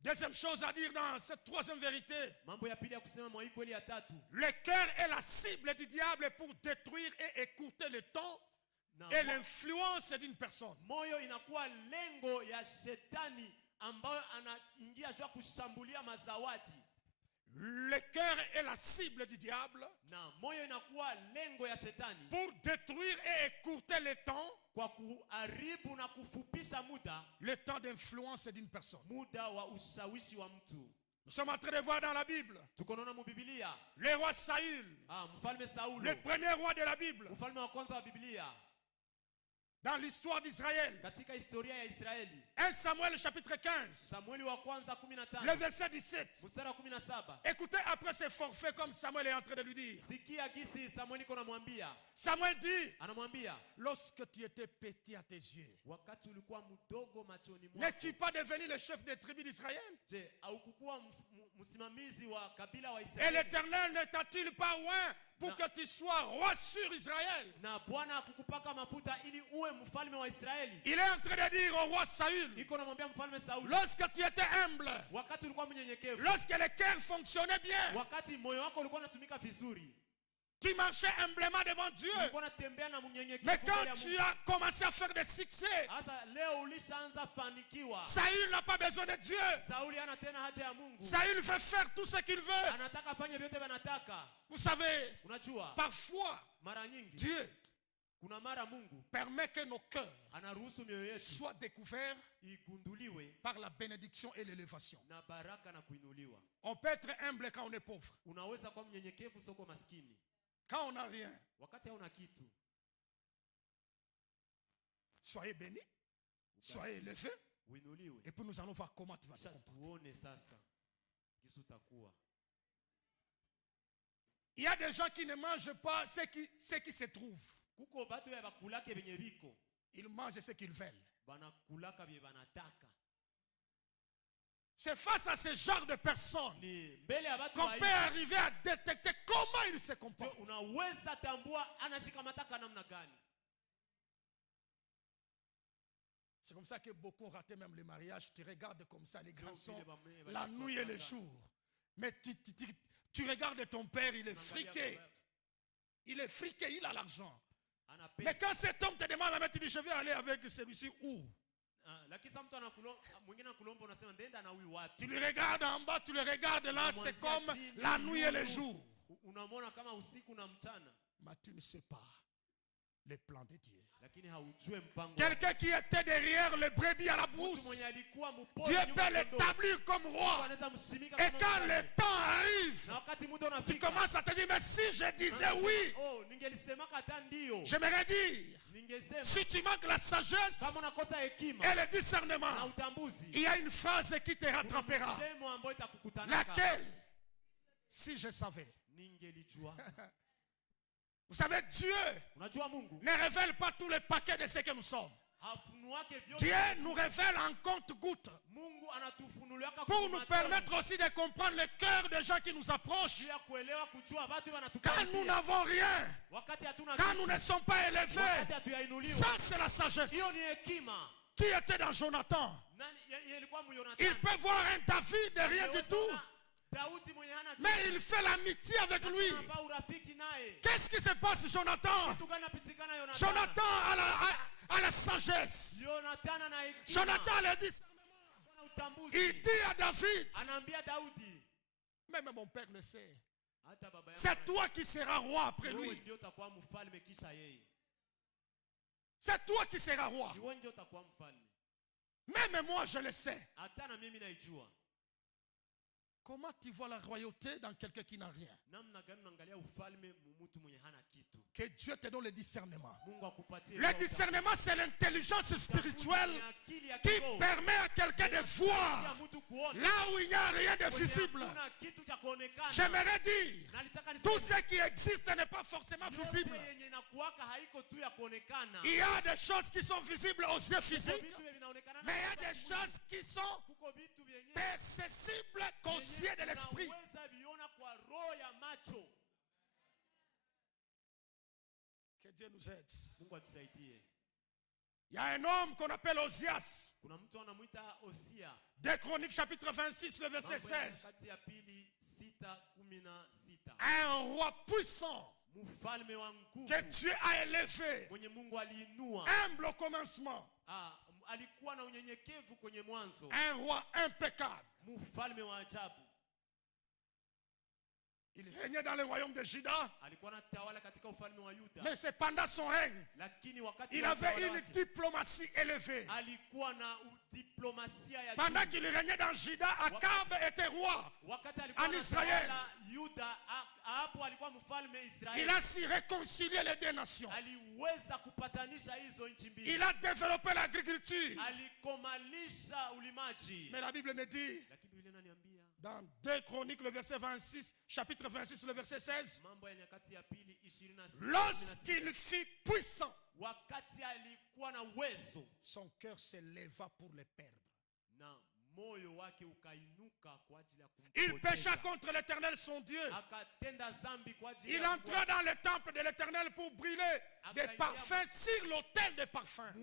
Deuxième chose à dire dans cette troisième vérité, Mambo ya pili ya kusema mwa hii kweli ya tatu. le cœur est la cible du diable pour détruire et écourter le temps Na et l'influence d'une personne. moyo inakuwa lengo ya shetani ambayo anaingia jua kushambulia mazawadi. Le cœur est la cible du diable Na moyo inakuwa lengo ya shetani pour détruire et écourter le temps kwa kuharibu na kufupisha temps d'influence d'une personne. muda wa ushawishi wa mtu. Nous sommes en train de voir dans la Bible Tuko naona mu Biblia le roi Saül, mfalme Saulo, le premier roi de la Bible, mfalme wa kwanza wa Biblia dans l'histoire d'Israël. katika historia ya Israeli. 1 Samuel chapitre 15, Samueli wa kwanza 15 le verset 17. mstari wa 17. Écoutez après ce forfait comme Samuel est en train de lui dire. Sikia gisi Samueli kona mwambia. Samuel dit, Anamwambia, lorsque tu étais petit à tes yeux, wakati ulikuwa mdogo machoni mwako, n'es-tu pas devenu le chef des tribus d'Israël? je haukukuwa msimamizi wa kabila wa Et Israeli? l'Éternel ne t'a-t-il pas oint pour que tu sois roi sur Israël? Na Bwana akukupaka mafuta ili uwe mfalme wa Israeli? Il est en train de dire au roi Saül, Iko namwambia mfalme Sauli, lorsque tu étais humble, wakati ulikuwa mnyenyekevu, lorsque le cœur fonctionnait bien, wakati moyo wako ulikuwa unatumika vizuri, tu marchais humblement devant Dieu. ulikuwa unatembea na mnyenyekevu Mais mbele ya quand tu Mungu. as commencé à faire des succès, Sasa leo ulishaanza fanikiwa. Saül n'a pas besoin de Dieu. Sauli hana tena haja ya Mungu. Saül veut faire tout ce qu'il veut. Anataka afanye vyote vanataka. Vous savez, Unajua, parfois, mara nyingi Dieu kuna mara Mungu permet que nos cœurs anaruhusu mioyo yetu soient découverts igunduliwe par la bénédiction et l'élévation. na baraka na kuinuliwa. On peut être humble quand on est pauvre. Unaweza kuwa mnyenyekevu soko maskini. Quand on n'a rien, Wakati hauna kitu, soyez bénis, soyez élevés. uinuliwe. Et puis nous allons voir comment tu vas te Kisha comporter. tuone sasa kisu utakuwa. Il y a des gens qui ne mangent pas ce qui se trouve. Kuko batu ya bakulake benye biko, Ils mangent ce qu'ils veulent. banakulaka bye banataka. C'est face à ce genre de personnes Ni mbele ya batu qu'on wa peut arriver à détecter comment ils se comportent. unaweza tambua anashikamataka namna gani. C'est comme ça que beaucoup ont raté même les mariages. Tu regardes comme ça les garçons, Vile la nuit et le jour. Mais tu regardes ton père, il est friqué. Il est friqué, il a l'argent. Ana Mais pesa. quand cet homme te demande à mettre, tu dis, je vais aller avec celui-ci où? Lakini sasa mtu mwingine anakulomba unasema ndenda na huyu wapi? Tu le regardes en bas, tu le regardes là, c'est comme la nuit et le jour. Unamwona kama usiku na mchana, Mais tu ne sais pas les plans de Dieu. lakini haujue mpango. Quelqu'un qui était derrière le brebis à la Mtu brousse, mwenye alikuwa mpole Dieu nyuma peut ya kondoo, l'établir comme roi. anaweza msimika Et kama quand mfalme. le temps arrive, Na wakati muda tu unafika, commences à te dire, mais si je disais oui, oh, ningelisemaka hata ndio. j'aimerais dire, Ningesema si tu manques la sagesse kama unakosa hekima et le na discernement, utambuzi, il y a une phrase qui te kuna rattrapera. msemo ambayo itakukutanaka. Laquelle, si je savais. Ningelijua. Vous savez, Dieu Unajua Mungu ne révèle pas tous les paquets de ce que nous sommes. hafunuake vyote. Dieu nous révèle en compte-gouttes Mungu anatufunuliaka pour nous permettre aussi de comprendre le cœur des gens qui nous approchent. ya kuelewa kujua watu Quand wanatukaribia. nous n'avons rien, Wakati hatuna quand kitu, nous ne sommes pas élevés, wakati hatuyainuliwa. ça c'est la sagesse. Hiyo ni hekima. Qui était dans Jonathan? Nani ilikuwa Yonathan? Il peut voir un David de rien du tout, Daudi mwenye hana mais il fait l'amitié avec lui. anafaa urafiki naye. Qu'est-ce qui se passe, Jonathan? Kitu gani napitikana Yonathan? Jonathan a la sagesse. Yonathan ana hekima. Jonathan le dit, Ana utambuzi. il dit à David, Anaambia Daudi, même mon père le sait, hata baba yangu c'est toi qui seras roi après wewe lui. ndio utakuwa mfalme kisha yeye. C'est toi qui seras roi. Ni wewe ndio utakuwa mfalme. Même moi, je le sais. Hata na mimi naijua. Comment tu vois la royauté dans quelqu'un qui n'a rien? Namna gani unaangalia ufalme mtu mwenye hana kitu? Que Dieu te donne le discernement. Mungu akupatie. Le discernement, c'est l'intelligence spirituelle qui permet à quelqu'un de voir là où il n'y a rien de visible. J'aimerais dire, tout ce qui existe n'est pas forcément visible. Il y a des choses qui sont visibles aux yeux physiques, mais il y a des choses qui sont perceptibles qu'aux yeux de l'esprit. Que Dieu nous aide. Mungu atusaidie. Il y a un homme qu'on appelle Osias. Kuna mtu anamuita Osia. 2 Chroniques chapitre 26, le verset 16. Kati ya pili 6:16. Un roi puissant. mfalme wa nguvu que Dieu a élevé, mwenye Mungu aliinua. humble au commencement, Alikuwa na unyenyekevu kwenye mwanzo, un roi impeccable. mfalme wa ajabu. Il régnait dans le royaume de Juda, Alikuwa anatawala katika ufalme wa Yuda, mais c'est pendant son règne, lakini wakati il wa avait utawala une wake, diplomatie élevée. alikuwa na diplomasia ya Pendant juu. qu'il régnait dans Juda, Akab était roi. Wakati alikuwa en Israël. anatawala Yuda, hapo alikuwa mfalme Il Israeli. a su réconcilier les deux nations. Aliweza kupatanisha hizo nchi mbili. Il a développé l'agriculture. Alikomalisha ulimaji. Mais la Bible me dit, Lakini Biblia inaniambia dans 2 Chroniques, le verset 26, chapitre 26, le verset 16, Mambo ya Nyakati ya Pili 26. lorsqu'il fut puissant, Wakati alikuwa na uwezo, son cœur s'éleva pour les perdre. na moyo wake ukainuka kwa ajili ya Il kumpoteza. pécha contre l'Éternel son Dieu. Akatenda dhambi kwa ajili Il ya entra dans le temple de l'Éternel pour brûler des parfums sur l'autel des parfums.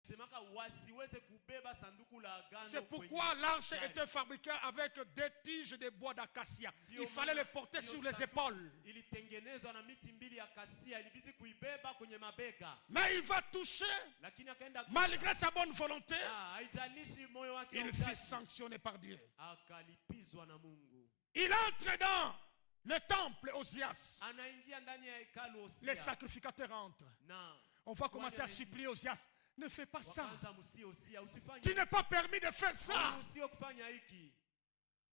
semaka wasiweze kubeba sanduku la agano. C'est pourquoi l'arche était fabriquée avec des tiges de bois d'acacia. Il fallait le porter sur les épaules. Ilitengenezwa na miti mbili ya kasia, ilibidi kuibeba kwenye mabega. Mais il va toucher, Lakini akaenda malgré sa bonne volonté, haijalishi moyo wake il fut sanctionné par Dieu. akalipizwa na Mungu. Il entre dans le temple Osias. Anaingia ndani ya hekalu Osia. Les sacrificateurs entrent. Na On va commencer à supplier Osias. Ne fais pas ça. wakaanza msi Osia, usifanye. Tu n'es pas permis de faire ça. Usio kufanya hiki.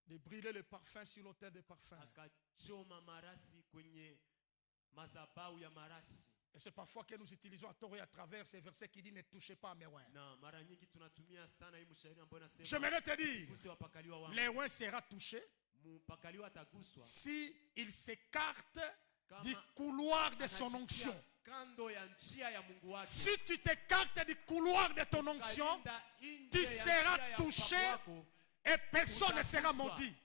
De brûler le parfum sur l'autel des parfums. Akachoma marasi kwenye madhabahu ya marasi. Et c'est parfois que nous utilisons à tort et à travers ces versets qui disent ne touchez pas à mes oins. Na mara nyingi tunatumia sana hii mshairi ambayo inasema J'aimerais te dire, usiwapakaliwa wangu. les oins sera touché Mpakaliwa ataguswa si il s'écarte du couloir de son onction. kando ya njia ya Mungu wake. Si tu t'écartes du couloir de ton onction, tu seras touché et personne ne sera maudit.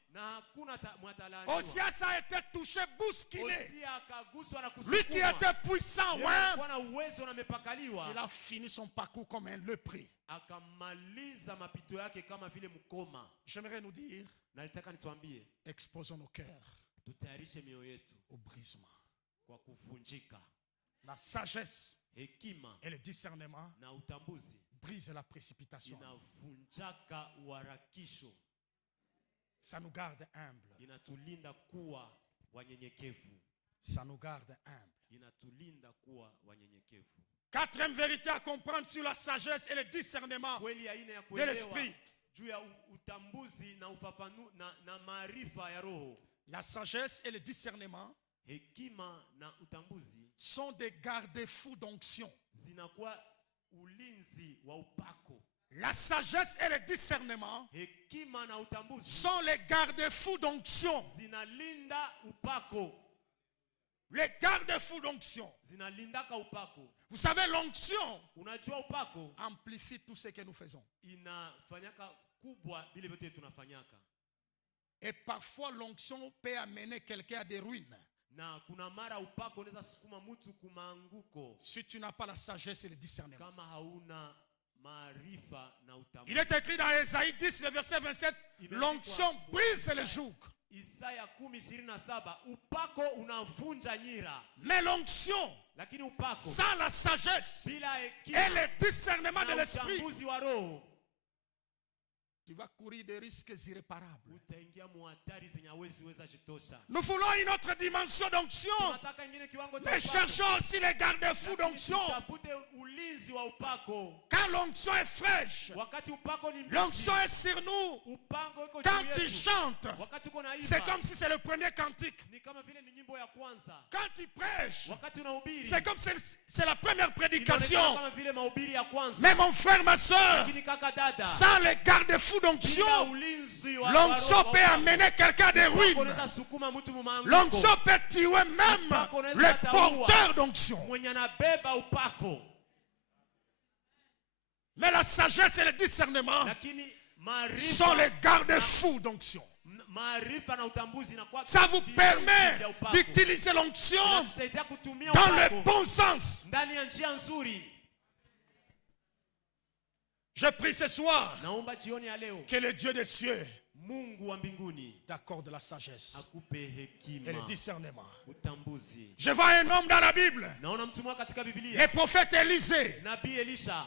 Osias a été touché, bousculé. Lui qui était puissant, ouais, il a fini son parcours comme un lépreux. J'aimerais nous dire, exposons nos cœurs au brisement. La sagesse et le discernement brisent la précipitation. Ça nous garde humble. Ça nous garde humble. Quatrième vérité à comprendre sur la sagesse et le discernement de l'esprit. La sagesse et le discernement sont des garde-fous d'onction. La sagesse et le discernement sont les garde-fous d'onction. Les garde-fous d'onction. Vous savez, l'onction amplifie tout ce que nous faisons. Et parfois, l'onction peut amener quelqu'un à des ruines. Si tu n'as pas la sagesse et le discernement. Il est écrit dans Ésaïe 10, le verset 27, l'onction brise le joug. Isaya 10:27, upako unavunja nyira. Mais l'onction, Lakini upako sans la sagesse bila et hekima le discernement de na l'esprit, uchambuzi wa roho, tu vas courir des risques irréparables. utaingia muhatari zenye hawezi weza jitosha. Nous voulons une autre dimension d'onction, Tunataka ingine kiwango cha mais upako. cherchons aussi les garde-fous d'onction. Tutafute ulinzi wa upako. Quand l'onction est fraîche, Wakati upako ni l'onction mbichi, est sur nous. upango iko Quand juu tu yetu. chantes, Wakati uko naimba, c'est comme si c'est le premier cantique. ni kama vile ni nyimbo ya kwanza. Quand tu prêches, Wakati unahubiri, c'est comme si c'est la première inaonekana prédication. kama vile mahubiri ya kwanza. Mais mon frère, ma soeur, Lakini kaka dada, sans les garde-fous d'onction, bila ulinzi wa l'onction roho, peut amener quelqu'un des ruines. unaweza sukuma mtu mumaanguko. L'onction peut tuer même le porteur d'onction. Mwenye anabeba upako. Mais la sagesse et le discernement Lakini sont les maarifa garde-fous d'onction. maarifa na utambuzi na kwa Ça vous permet d'utiliser l'onction tusaidia kutumia dans le upako bon sens. ndani ya njia nzuri. Je prie ce soir Naomba jioni ya leo que le Dieu des cieux Mungu wa mbinguni t'accorde la sagesse akupe et le hekima, discernement. utambuzi. Je vois un homme dans la Bible, Naona mtu mmoja katika le Biblia, prophète Élisée, Nabii Elisha,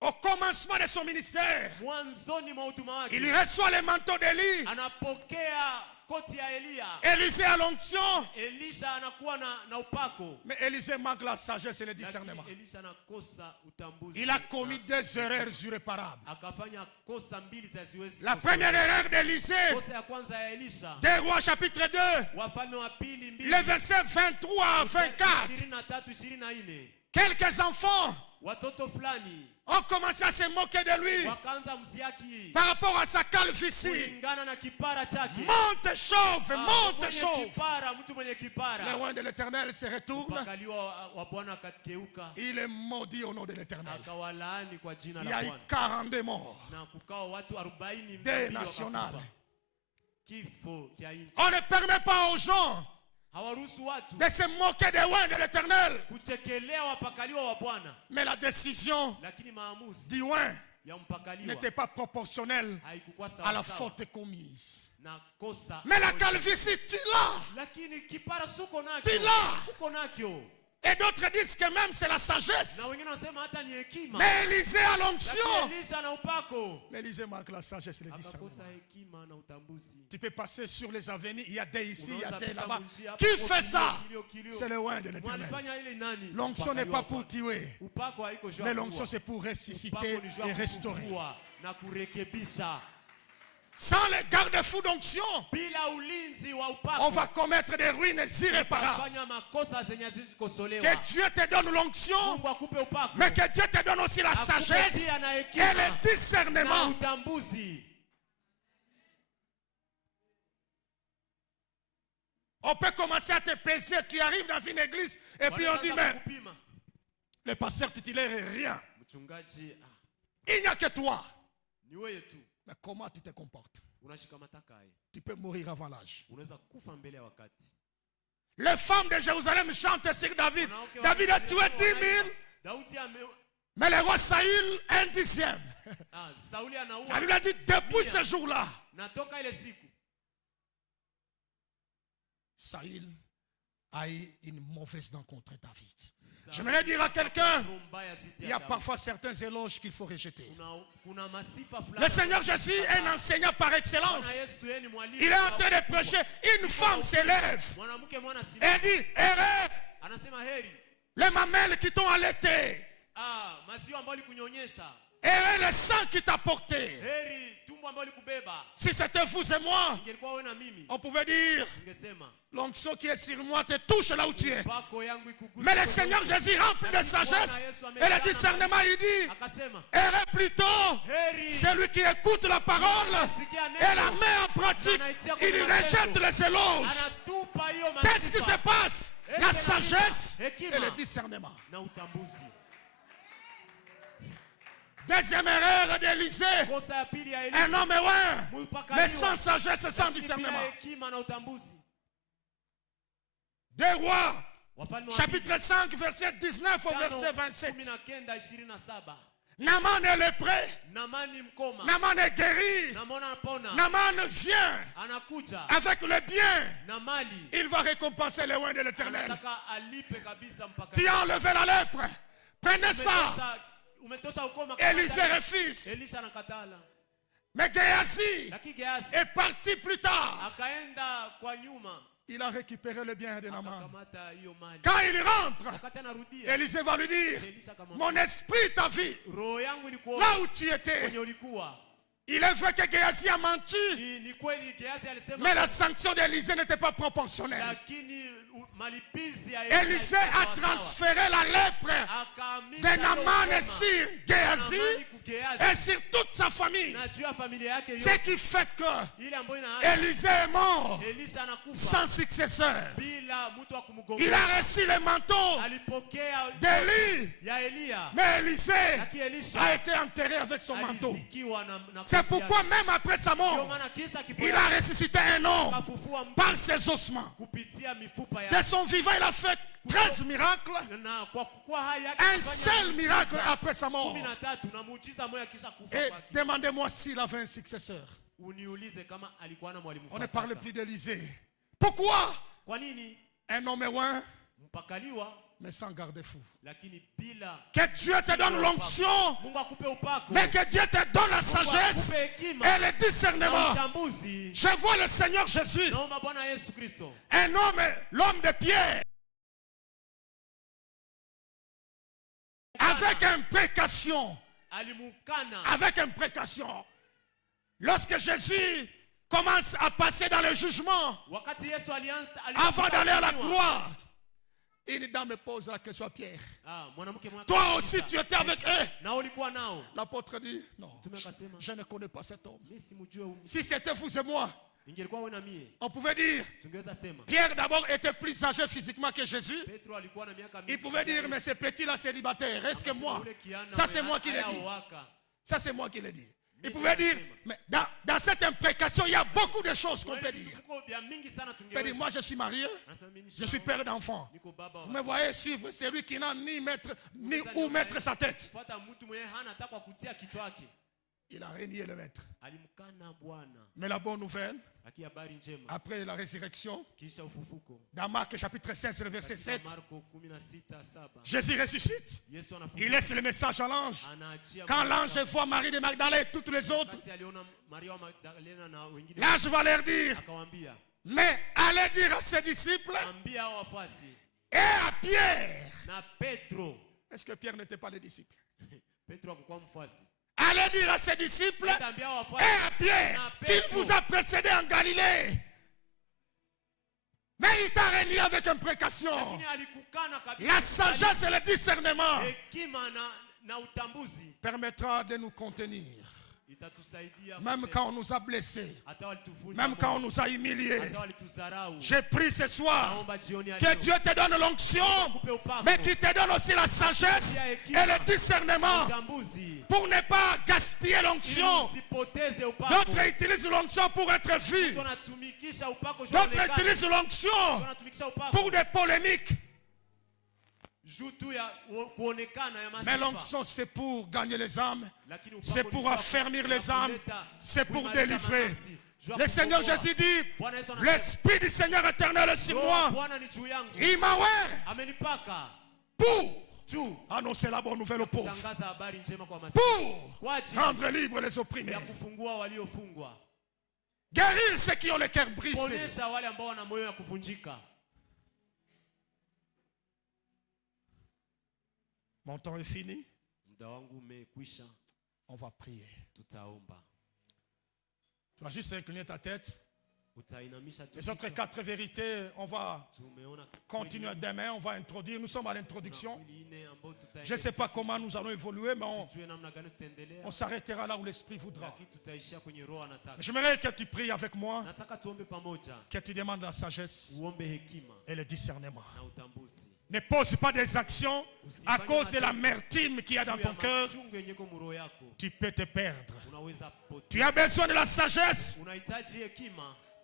au commencement de son ministère, mwanzoni mwa huduma il wake reçoit le manteau d'Élie. anapokea koti ya Elia. Élisée a l'onction, Elisha anakuwa na upako, mais Élisée manque la sagesse et le discernement. lakini Elisha anakosa utambuzi. Il a commis deux erreurs irréparables. Akafanya kosa mbili za siwezi. La première erreur d'Élisée, Kosa ya kwanza ya Elisha, 2 Rois chapitre 2, Wafalme wa pili mbili, les versets 23 à 24. 23-24. Quelques enfants Watoto fulani ont commencé à se moquer de lui wakaanza mziaki par rapport à sa calvitie. kulingana na kipara chake. Monte chauve, monte Mwenye chauve. kipara, mtu mwenye Le kipara. roi de l'Éternel se retourne. Mpakaliwa wa Bwana akageuka, Il est maudit au nom de l'Éternel. akawalaani kwa jina Il y la a eu Bwana. 42 morts. Na kukawa watu 40 Deuil wakakufa. national. Kifo kia nchi. On ne permet pas aux gens Hawaruhusu watu de se moquer des rois de l'Éternel. kuchekelea wapakaliwa wa Bwana, Mais la décision lakini maamuzi du roi ya mpakaliwa n'était pas proportionnelle haikukuwa à la sawa faute commise. na kosa. Mais la calvitie, tu l'as. Lakini kipara suko nakyo, Tila. uko nakyo. Et d'autres disent que même c'est la sagesse. Na wengine wanasema hata ni hekima. Mais Élisée a l'onction. Lakini Elisha na upako Mais Élisée manque la sagesse et le discernement. akakosa hekima na utambuzi. Tu peux passer sur les avenirs, il y a des ici, il y a Unaweza des pita là-bas. munjia hapo, Qui fait ça? kilio. C'est le roi de l'Éternel. Mwalifanya ile nani? L'onction n'est Mpakaliwa pas pour wa Bwana. tuer, Upako haiko juu ya mais kuua. l'onction c'est pour ressusciter Upako ni juu ya et restaurer. kufufua na kurekebisha. Sans les garde-fous d'onction, Bila ulinzi wa on upako va commettre des ruines irréparables. utafanya makosa zenye hazikosolewa. Que Dieu te donne l'onction, Mungu akupe upako mais que Dieu te donne aussi la akupe sagesse pia na et hekima le na discernement. utambuzi. On peut commencer à te peser, tu arrives dans une église et puis on dit, Wanaanza mais kukupima. le pasteur titulaire est rien. Mchungaji, Il n'y a que toi. ni wewe tu Mais comment tu te comportes? unashikamata kai, Tu peux mourir avant l'âge. unaweza kufa mbele ya wakati. Les femmes de Jérusalem chantent sur David. Wanawake wa David a Yerusalemu tué 10 000, wanaimba. Daudi mais le roi Saül, un dixième. Sauli La anaua. Bible a dit, depuis ce jour-là, Natoka ile siku Saül a eu une mauvaise rencontre avec David. Sauli J'aimerais dire à quelqu'un, roho mbaya zidi il y ya a Daudi. parfois certains éloges qu'il faut rejeter. Kuna masifa fulani. Le Seigneur Jésus est un enseignant par Bwana excellence. Yesu yeye ni mwalimu. Il est en train de prêcher. Une femme s'élève Mwanamke mwana et simama. dit, Errez Anasema heri. les mamelles qui t'ont allaité. Maziwa ambayo likunyonyesha. Errez le sang qui t'a porté. Heri tumbo ambayo likubeba. Si c'était vous et moi, Ingelikuwa wewe na mimi. on pouvait dire, Ningesema l'onction qui est sur moi te touche là où tu es. pako yangu ikuguse. Mais le Seigneur Jésus, rempli de sagesse et de discernement, il dit, Akasema errez plutôt heri celui qui écoute la parole et la met en pratique. Il rejette les éloges. anatupa hiyo Qu'est-ce qui se masifa passe? La sagesse et le discernement. na utambuzi. Deuxième erreur d'Élisée. Kosa ya pili ya Un Elisha. homme heureux, Mpakaliwa. mais sans sagesse et sans Lakini bila discernement. hekima na utambuzi. 2 Rois, Wafalme wa chapitre 5, verset 19 au pili, verset 5, 27. 19, 27. Naaman est lépreux. Naamani mkoma. Naaman est guéri. Naamani anapona. Naaman vient Anakuja. avec le bien. Na mali. Il va récompenser les oins de l'Éternel. Anataka alipe kabisa mpaka. Tu as enlevé la lèpre. Prenez ça. Umetosha ukoma. Élisée refuse. Elisha anakatala. Mais Géasi Lakini Gehazi est parti plus tard. akaenda kwa nyuma. Il a récupéré le bien de Naaman. Akakamata hiyo mali. Quand il rentre, Wakati anarudia. Élisée va lui dire, Elisha akamwambia, mon esprit t'a vu roho yangu ilikuwa là où tu étais. kwenye ulikuwa. Il est vrai que Géasi a menti, Ni kweli Gehazi alisema, mais la sanction d'Élisée n'était pas proportionnelle. lakini malipizi ya Élisée a transféré la lèpre de Naaman sur Géasi et sur toute sa famille. Ce qui fait que Élisée est mort sans successeur. Il a reçu le manteau d'Élie, mais Élisée a été enterré avec son manteau. C'est pourquoi même après sa mort, il a ressuscité un homme par ses ossements. De son vivant, il a fait 13 miracles. Un seul miracle après sa mort. Et demandez-moi s'il avait un successeur. On ne parle plus d'Élisée. Pourquoi? Un homme est loin, mais sans garde-fou. Que Dieu te donne l'onction, mais que Dieu te donne la sagesse et le discernement. Je vois le Seigneur Jésus, un homme, l'homme de Pierre, avec imprécation. Avec imprécation. Lorsque Jésus commence à passer dans le jugement, avant d'aller à la croix, une dame pose la question à Pierre. Toi aussi tu étais avec eux. L'apôtre dit, non, je ne connais pas cet homme. Si c'était vous et moi, on pouvait dire, Pierre d'abord était plus âgé physiquement que Jésus. Il pouvait dire, mais ce petit-là célibataire, est-ce que moi? Ça c'est moi qui l'ai dit. Ça c'est moi qui l'ai dit. Il pouvait dire, mais dans cette imprécation, il y a beaucoup de choses qu'on peut dire. Il peut dire, moi je suis marié, je suis père d'enfants. Vous me voyez suivre celui qui n'a ni où mettre sa tête. Il a régné le maître. Mais la bonne nouvelle, après la résurrection, dans Marc chapitre 16, le verset 7, Jésus ressuscite. Il laisse le message à l'ange. Quand l'ange voit Marie de Magdalene et toutes les autres, l'ange va leur dire, mais allez dire à ses disciples et à Pierre. Est-ce que Pierre n'était pas le disciple? Allez dire à ses disciples et à Pierre qu'il vous a précédé en Galilée. Mais il t'a régné avec imprécation. La sagesse et le discernement permettra de nous contenir. Même quand on nous a blessés, même quand on nous a humiliés. J'ai pris ce soir que Dieu te donne l'onction, mais qu'il te donne aussi la sagesse et le discernement pour ne pas gaspiller l'onction. D'autres utilisent l'onction pour être vus. D'autres utilisent l'onction pour des polémiques. Mais l'onction c'est pour gagner les âmes, c'est pour affermir les âmes, c'est pour délivrer. Le Seigneur Jésus dit, l'Esprit du Seigneur éternel est sur moi. Il m'a pour annoncer la bonne nouvelle aux pauvres, pour rendre libre les opprimés, guérir ceux qui ont le cœur brisé. Mon temps est fini. On va prier. Tu vas juste incliner ta tête. Les autres 4 vérités, on va continuer demain. On va introduire. Nous sommes à l'introduction. Je ne sais pas comment nous allons évoluer, mais on s'arrêtera là où l'Esprit voudra. J'aimerais que tu pries avec moi, que tu demandes la sagesse et le discernement. Ne pose pas des actions à cause de l'amertume qu'il y a dans ton cœur. Tu peux te perdre. Tu as besoin de la sagesse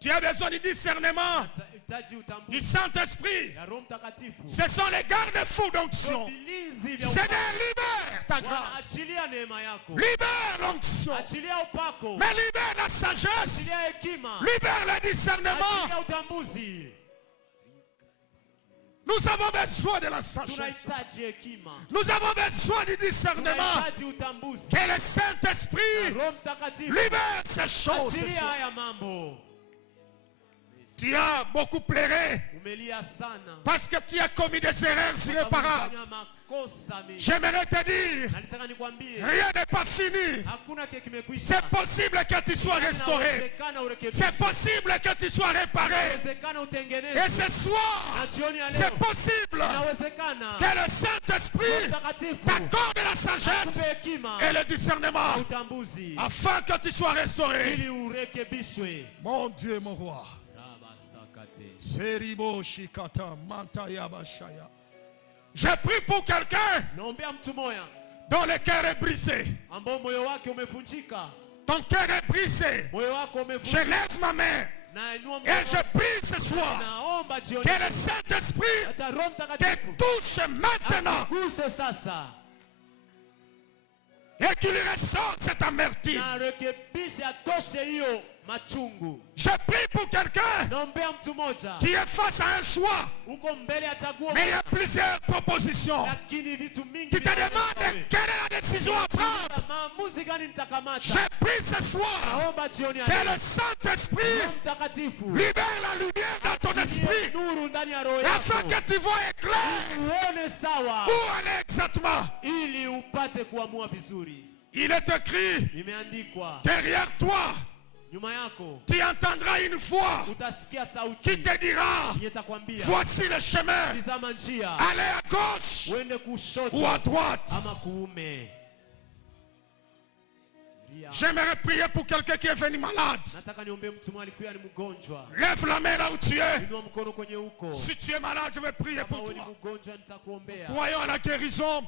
Tu as besoin du discernement Unahitaji du utambuzi Saint-Esprit. ya Roho Mtakatifu. Ce sont les garde-fous d'onction. Vilinzi vya Seigneur, upako. libère ta Bwana, grâce. achilia neema yako. Libère l'onction. Achilia upako. Mais libère la sagesse. Achilia hekima. Libère le discernement. Achilia utambuzi. Nous avons besoin de la sagesse. Tunahitaji hekima. Nous avons besoin du discernement. Tunahitaji utambuzi. Que le Saint-Esprit Roho Mtakatifu. libère ces choses. Achilia haya mambo. Tu as beaucoup pleuré Umelia sana. parce que tu as commis des erreurs irréparables. Umefanya makosa mengi. J'aimerais te dire, Nalitaka nikwambie, rien n'est pas fini. hakuna kile kimekwisha. C'est possible que tu sois restauré. Inawezekana urekebishwe. C'est possible que tu sois réparé. Inawezekana Et utengenezwe. ce soir, Na jioni ya c'est leo possible inawezekana que le Roho Saint-Esprit Mtakatifu t'accorde la sagesse akupe hekima et le discernement na utambuzi afin que tu sois restauré. ili urekebishwe. Mon Dieu, mon roi. Rabasakate. Seribo Shikata Mantaya Bashaya. Je prie pour quelqu'un Naombea mtu moya dont le cœur est brisé. ambao moyo wake umevunjika. Ton cœur est brisé. Moyo wako Je umevunjika. lève ma main Na inua et mkono je wako. prie ce soir Naomba jioni que le Saint-Esprit acha Roho te Mtakatifu touche maintenant akuguse sasa et qu'il ressort cette amertume. na rekebishe, atoshe hiyo machungu. Je prie pour quelqu'un Naombea mtu moja qui est face à un choix, uko mbele ya chaguo mais il y a plusieurs propositions. lakini vitu mingi Tu te vinakuwa demandes wewe. quelle est la décision à prendre. Maamuzi gani nitakamata? Je prie ce soir Naomba jioni ya que leo le Saint-Esprit Roho Mtakatifu libère la lumière dans ton achilie esprit nuru ndani ya roho afin yako que tu vois éclair uone sawa où aller exactement. ili upate kuamua vizuri. Il est écrit Imeandikwa, derrière toi, nyuma yako tu entendras une voix utasikia qui sauti te dira, itakwambia voici le chemin, tizama njia, allez à gauche uende kushoto ou à droite. ama kuume. Ria. J'aimerais prier pour quelqu'un qui est venu malade. Nataka niombe mtu mmoja alikuwa ni mgonjwa. Lève la main là où tu es. Inua mkono kwenye uko. Si tu es malade, je vais prier Kama pour wewe ni toi. mgonjwa nitakuombea. Croyons à la guérison.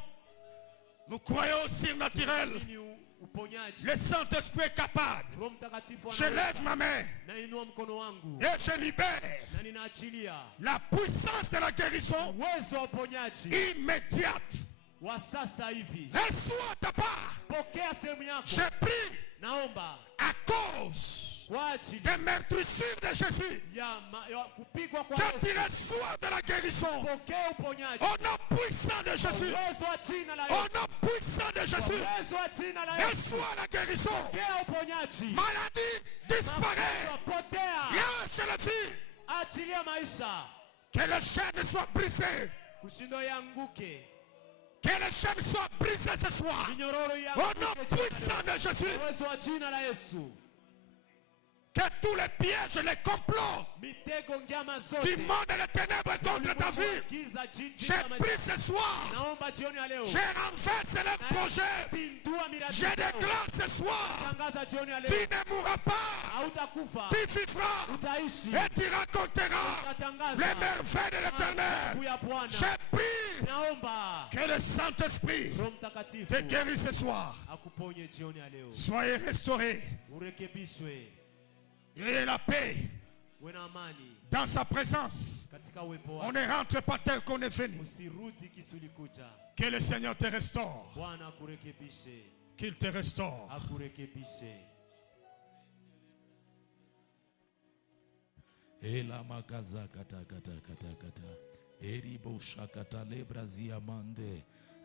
Nous croyons au surnaturel. Ni uponyaji. Le Saint-Esprit est capable. Roho Mtakatifu Je lève ma main na inua mkono wangu et je libère na ninaachilia la puissance de la guérison uwezo wa uponyaji immédiate. wa sasa hivi. Reçois ta part. Pokea sehemu yako. Je prie Naomba à cause kwa ajili des meurtrissures de Jésus ya kupigwa kwa que tu Yesu. reçois de la guérison. Pokea uponyaji. Au nom puissant de Jésus. Uwezo wa jina la Au Yesu. nom puissant de Jésus. Uwezo wa jina la Yesu. Reçois la guérison. Pokea uponyaji. Maladie disparaît. Magonjwa, potea. Lâche la vie. Achilia maisha. Que le chaîne soit brisé. Kushindwa yanguke. Que le chaîne soit brisé ce soir. Minyororo Au nom yanguke. puissant de Jésus. Uwezo wa jina la Yesu. Que tous les pièges, les complots Mitego njama du zote. monde et les ténèbres contre ta vie, Giza jinsi j'ai za pris maisha. ce soir. Naomba jioni ya leo. J'ai renversé leur projet. Pindua miradi Je zao. déclare ce soir. Tangaza jioni ya Tu leo. ne mourras pas. Hautakufa. Tu vivras. Utaishi. Et tu raconteras Utatangaza les merveilles de l'éternel. siku ya Bwana. J'ai pris Naomba que le Saint-Esprit Roho Mtakatifu te guérisse ce soir. akuponye jioni ya leo. Soyez restaurés. Urekebishwe. Ayez la paix Uwe na amani dans sa présence. katika uwepo On wake. ne rentre pas tel qu'on est venu. Usirudi kisi ulikuja. Que le Seigneur te restaure. Bwana akurekebishe. Qu'il te restaure. Akurekebishe. Ela makaza kata kata kata kata. Eribo shakata lebrazia mande.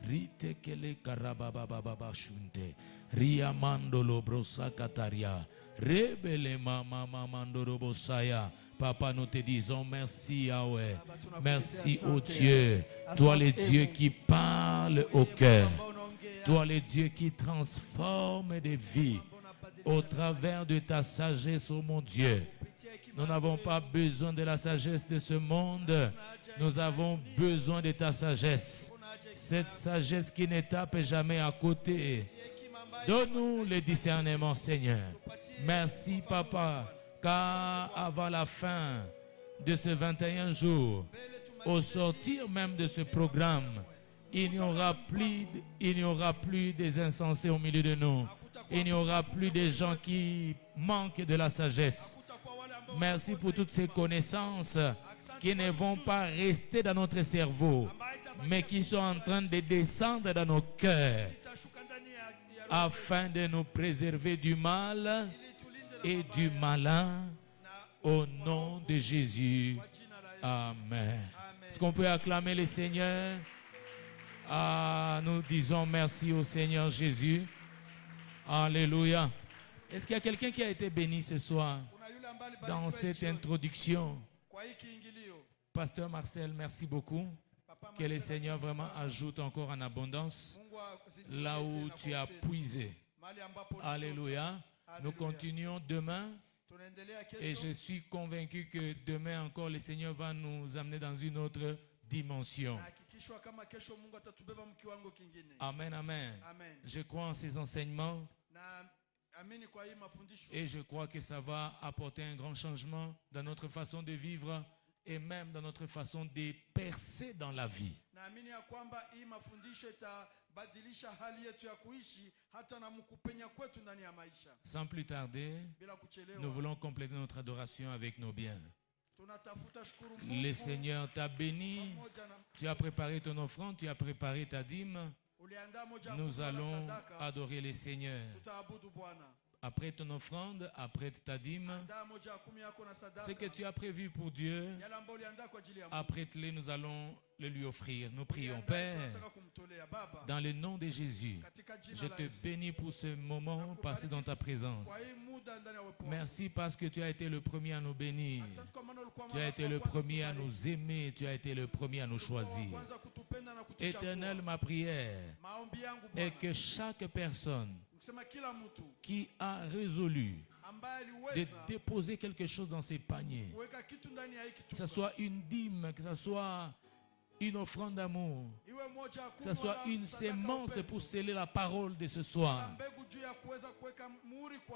Rite kele karabababa shunte. Ria mandolo brosa kataria. Rebele mama mandoro bosaya. Papa, nous te disons merci Yahweh. Merci au Dieu. Toi le Dieu qui parle au cœur. Toi le Dieu qui transforme des vies au travers de ta sagesse, oh mon Dieu. Nous n'avons pas besoin de la sagesse de ce monde. Nous avons besoin de ta sagesse. Cette sagesse qui ne tape jamais à côté. Donne-nous le discernement, Seigneur. Merci, Papa, car avant la fin de ce 21 jours, au sortir même de ce programme, il n'y aura plus des insensés au milieu de nous. Il n'y aura plus des gens qui manquent de la sagesse. Merci pour toutes ces connaissances qui ne vont pas rester dans notre cerveau, mais qui sont en train de descendre dans nos cœurs afin de nous préserver du mal et du malin au nom de Jésus. Amen. Est-ce qu'on peut acclamer le Seigneur? Nous disons merci au Seigneur Jésus. Alléluia. Est-ce qu'il y a quelqu'un qui a été béni ce soir dans cette introduction? Pasteur Marcel, merci beaucoup. Que le Seigneur vraiment ajoute encore en abondance là où tu as puisé. Alléluia. Nous continuons demain et je suis convaincu que demain encore le Seigneur va nous amener dans une autre dimension. Amen, amen. Je crois en ces enseignements et je crois que ça va apporter un grand changement dans notre façon de vivre et même dans notre façon de percer dans la vie. Sans plus tarder, nous voulons compléter notre adoration avec nos biens. Le Seigneur t'a béni, tu as préparé ton offrande, tu as préparé ta dîme. Nous allons adorer le Seigneur. Après ton offrande, après ta dîme, ce que tu as prévu pour Dieu, après-le, nous allons le lui offrir. Nous prions, Père, dans le nom de Jésus, je te bénis pour ce moment passé dans ta présence. Merci parce que tu as été le premier à nous bénir. Tu as été le premier à nous aimer. Tu as été le premier à nous choisir. Éternel, ma prière est que chaque personne qui a résolu de déposer quelque chose dans ses paniers, que ce soit une dîme, que ce soit une offrande d'amour, que ce soit une sémence pour sceller la parole de ce soir,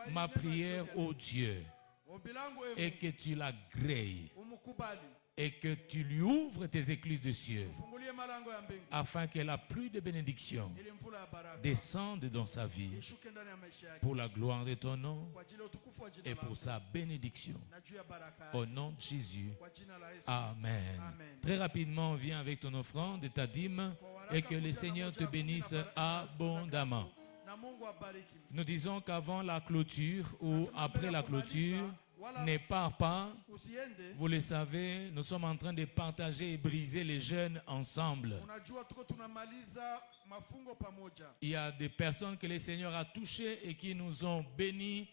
ma prière, ô Dieu, est que tu l'agrées et que tu lui ouvres tes écluses de cieux afin que la pluie de bénédiction descende dans sa vie pour la gloire de ton nom et pour sa bénédiction. Au nom de Jésus. Amen. Très rapidement, viens avec ton offrande et ta dîme et que le Seigneur te bénisse abondamment. Nous disons qu'avant la clôture ou après la clôture, ne pars pas. Vous le savez, nous sommes en train de partager et briser les jeûnes ensemble. Il y a des personnes que le Seigneur a touchées et qui nous ont bénis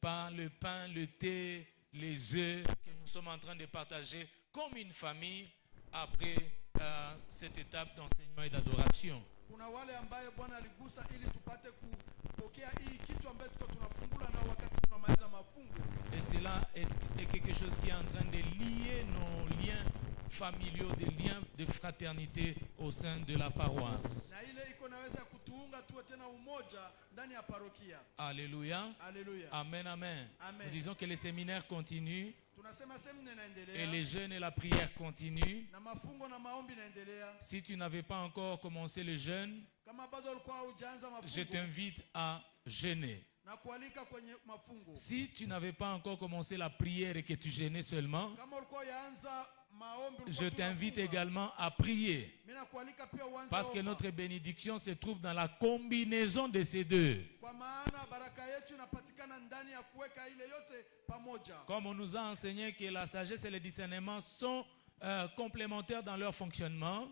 par le pain, le thé, les œufs que nous sommes en train de partager comme une famille après cette étape d'enseignement et d'adoration. Et cela est quelque chose qui est en train de lier nos liens familiaux, des liens de fraternité au sein de la paroisse. Alléluia. Amen, amen. Nous disons que les séminaires continuent et les jeûnes et la prière continuent. Si tu n'avais pas encore commencé le jeûne, je t'invite à jeûner. Si tu n'avais pas encore commencé la prière et que tu jeûnais seulement, je t'invite également à prier. Parce que notre bénédiction se trouve dans la combinaison de ces deux. Comme on nous a enseigné que la sagesse et le discernement sont complémentaires dans leur fonctionnement,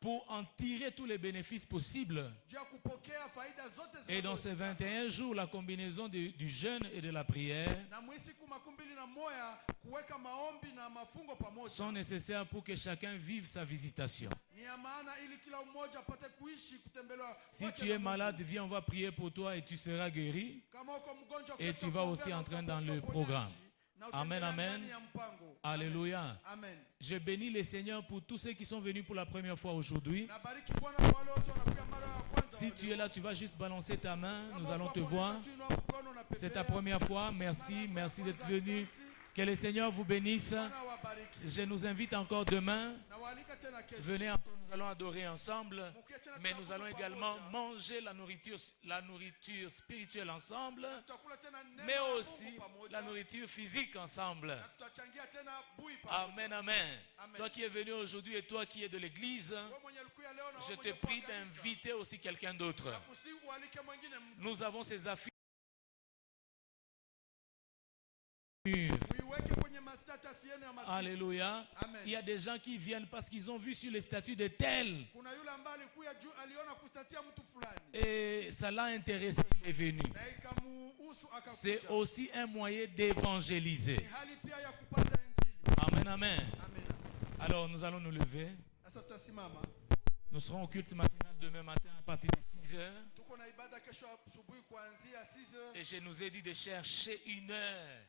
pour en tirer tous les bénéfices possibles. Et dans ces 21 jours, la combinaison du jeûne et de la prière sont nécessaires pour que chacun vive sa visitation. Si tu es malade, viens, on va prier pour toi et tu seras guéri. Et tu vas aussi entrer dans le programme. Amen, amen. Alléluia. Je bénis le Seigneur pour tous ceux qui sont venus pour la première fois aujourd'hui. Si tu es là, tu vas juste balancer ta main. Nous allons te voir. C'est ta première fois. Merci, merci d'être venu. Que le Seigneur vous bénisse. Je nous invite encore demain kualika tena kesho. Venez encore, nous allons adorer ensemble, Mukie tena mais nous allons tuabudu également pamoja. manger la nourriture spirituelle ensemble, Tutakula tena neno mais la Mungu aussi pamoja. la nourriture physique ensemble. Na tutachangia tena bui pamoja. Amen, amen. Amen. Toi qui es venu aujourd'hui et toi qui es de l'église, Wewe mwenye ulikuja leo na je wewe te mwenye kwa prie kanisa. d'inviter aussi quelqu'un d'autre. Nakusihi ualike mwingine mtu. Nous avons ces affiches. Uiweke kwenye mastatus yenu ya masimu. Alléluia. Amen. Il y a des gens qui viennent parce qu'ils ont vu sur les statuts de tel. Kuna yule ambaye alikuja juu aliona kustatia mtu fulani. Et ça l'a intéressé, il est venu. Na ikamuhusu akakuja. C'est aussi un moyen d'évangéliser. Ni hali pia ya kupaza injili. Amen, amen. Amen. Alors nous allons nous lever. Sasa tutasimama. Nous serons au culte matinal demain matin à partir de 6 heures. Tuko na ibada kesho asubuhi kuanzia 6h. Et je nous ai dit de chercher une heure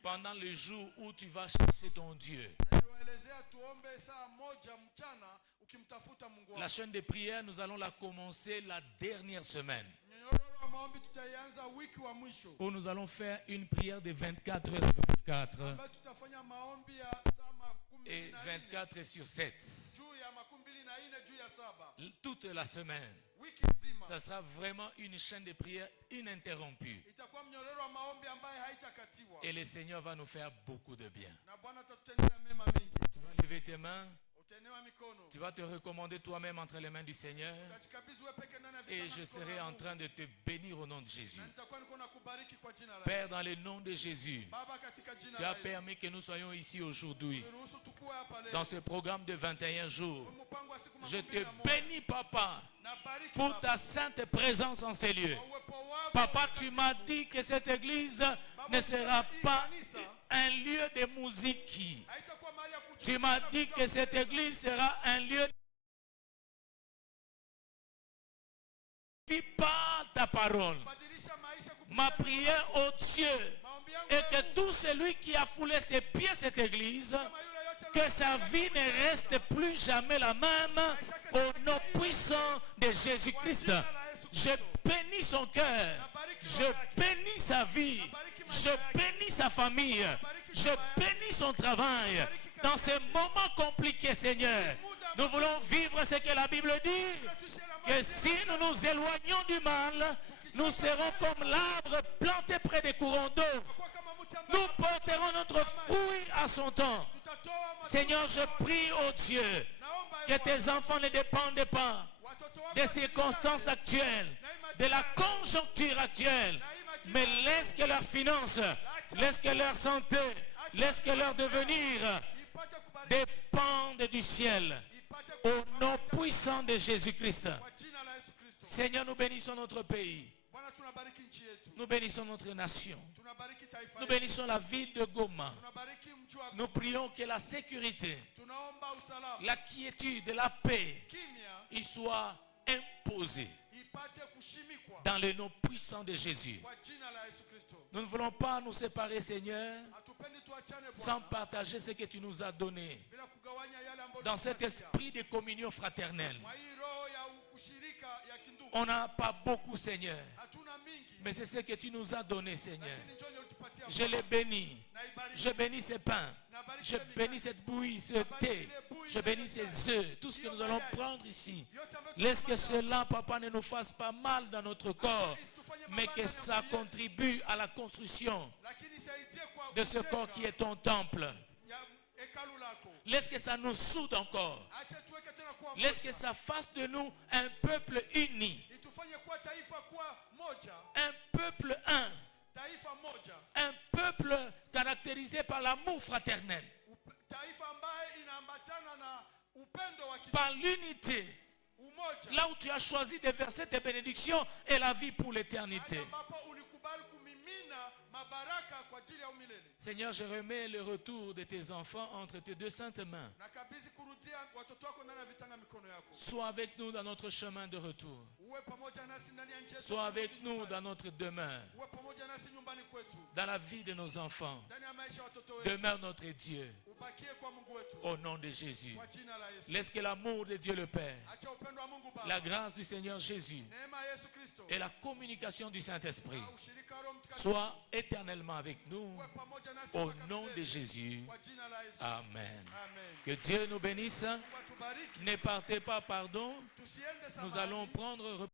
pendant le jour où tu vas chercher ton Dieu. Na niwaelezea tuombe saa moja mchana ukimtafuta Mungu La wako. chaîne de prière, nous allons la commencer la dernière semaine. Mnyororo wa maombi tutaianza wiki wa mwisho. Où nous allons faire une prière de 24 heures sur 24 Ambayo tutafanya maombi ya saa makumi et na nne 24 sur 7. juu ya makumi mbili na nne juu ya saba. Toute la semaine. Wiki nzima. Ça sera vraiment une chaîne de prière ininterrompue. Itakuwa mnyororo wa maombi ambaye haitakatiwa. Et le Seigneur va nous faire beaucoup de bien. Na Bwana atatutendea mema mingi. Tu vas lever tes mains. Utainua mikono. Tu vas te recommander toi-même entre les mains du Seigneur. Utajikabidhi wewe peke ndani ya Et vitanga je mikono serai ya en Mungu. train de te bénir au nom de Jésus. Na nitakuwa niko nakubariki kwa jina la Père, Yesu. dans le nom de Jésus, Baba, katika jina tu la as Yesu. permis que nous soyons ici aujourd'hui, Niruhusu tukue hapa leo. dans ce programme de 21 jours. Mpango wa siku Je makumi te na moja. bénis, Papa, Nabariki pour Baba. ta sainte présence en ces lieux. Kwa uwepo wako Papa, tu mtakatifu. m'as dit que cette église ne sera pas un lieu de musique. Haitakuwa mahali ya kujulikana Tu m'as dit kutoka que cette mbele. église sera un lieu de pas ta parole. Badilisha maisha kupitia Ma prière au Dieu maombi yangu est que wewe. tout celui qui a foulé ses pieds à cette église, Kama yule yote que sa vie ne reste plus jamais la même au nom puissant de Jésus-Christ. Je bénis son cœur, je bénis sa vie, je bénis sa famille, je bénis son travail. Dans ces moments compliqués, Seigneur, nous voulons vivre ce que la Bible dit, que si nous nous éloignons du mal, nous serons comme l'arbre planté près des courants d'eau. Kwa kama mtu ambaye Nous porterons notre fruit à son temps. tutatoa matunda. Seigneur, je prie, oh Dieu, Naomba que tes enfants ne dépendent pas watoto wako des circonstances actuelles, de la conjoncture actuelle, mais laisse que leurs finances, laisse que leur santé, laisse que leur devenir ipate kubariki, dépendent du ciel. ipate Au nom puissant de Jésus-Christ. kwa jina la Yesu Kristo. Seigneur, nous bénissons notre pays. Bwana, tunabariki nchi yetu. Nous bénissons notre nation. Tunabariki taifa Nous letu. bénissons la ville de Goma. Tunabariki mji wako. Nous prions que la sécurité, Tunaomba usalama. la quiétude, la paix, Kimya y soit imposée ipate kushimikwa dans le nom puissant de Jésus. kwa jina la Yesu Kristo. Nous ne voulons pas nous séparer, Seigneur, Hatupendi tuachane sans Bwana partager ce que tu nous as donné bila kugawanya yale ambayo dans cet tumepatia. esprit de communion fraternelle. Kwa hii roho ya kushirika ya kindugu. On n'a pas beaucoup, Seigneur, Hatuna mingi. mais c'est ce que tu nous as donné, Seigneur. Lakini njoo ulitupatia Je les bénis. Naibariki. Je bénis ces pains. Nabariki Je ile mikate. bénis cette bouillie, ce thé. Je bénis ces œufs, tout ce que nous allons prendre ici. Laisse que cela, Papa, ne nous fasse pas mal dans notre corps, mais que ça contribue à la construction Lakini isaidie kwa de ce corps qui est ton temple. ya hekalu lako. Laisse que ça nous soude encore. Acha tuweke tena kuwa Laisse moja. que ça fasse de nous un peuple uni, Itufanye kuwa taifa kuwa moja. un peuple un, Taifa moja. un peuple caractérisé par l'amour fraternel, Taifa ambaye inaambatana na upendo wa par l'unité. umoja. Là où tu as choisi de verser tes bénédictions et la vie pour l'éternité. Hata ambapo ulikubali kumimina mabaraka kwa ajili ya umilele. Seigneur, je remets le retour de tes enfants entre tes deux saintes mains. Nakabidhi kurudia watoto wako ndani ya vitanga mikono yako. Sois avec nous dans notre chemin de retour. Uwe pamoja nasi ndani ya nchi yetu. Sois avec kurudi nous nyumbani. dans notre demeure, Uwe pamoja nasi nyumbani kwetu. dans la vie de nos enfants. Ndani ya maisha ya watoto wetu. Demeure notre Dieu, Ubakie kwa Mungu wetu. au nom de Jésus. Kwa jina la Yesu. Laisse que l'amour de Dieu le Père, Acha upendo wa Mungu Baba. la grâce du Seigneur Jésus Neema ya Yesu Kristo. et la communication du Saint-Esprit Na ushirika wa Roho Mtakatifu. soient éternellement avec nous, Uwe pamoja nasi au mpaka nom de milele. Jésus. Kwa jina la Yesu. Amen. Amen. Que Dieu nous bénisse. Mungu atubariki. Ne partez pas, pardon. Tusiende Nous samahani. allons prendre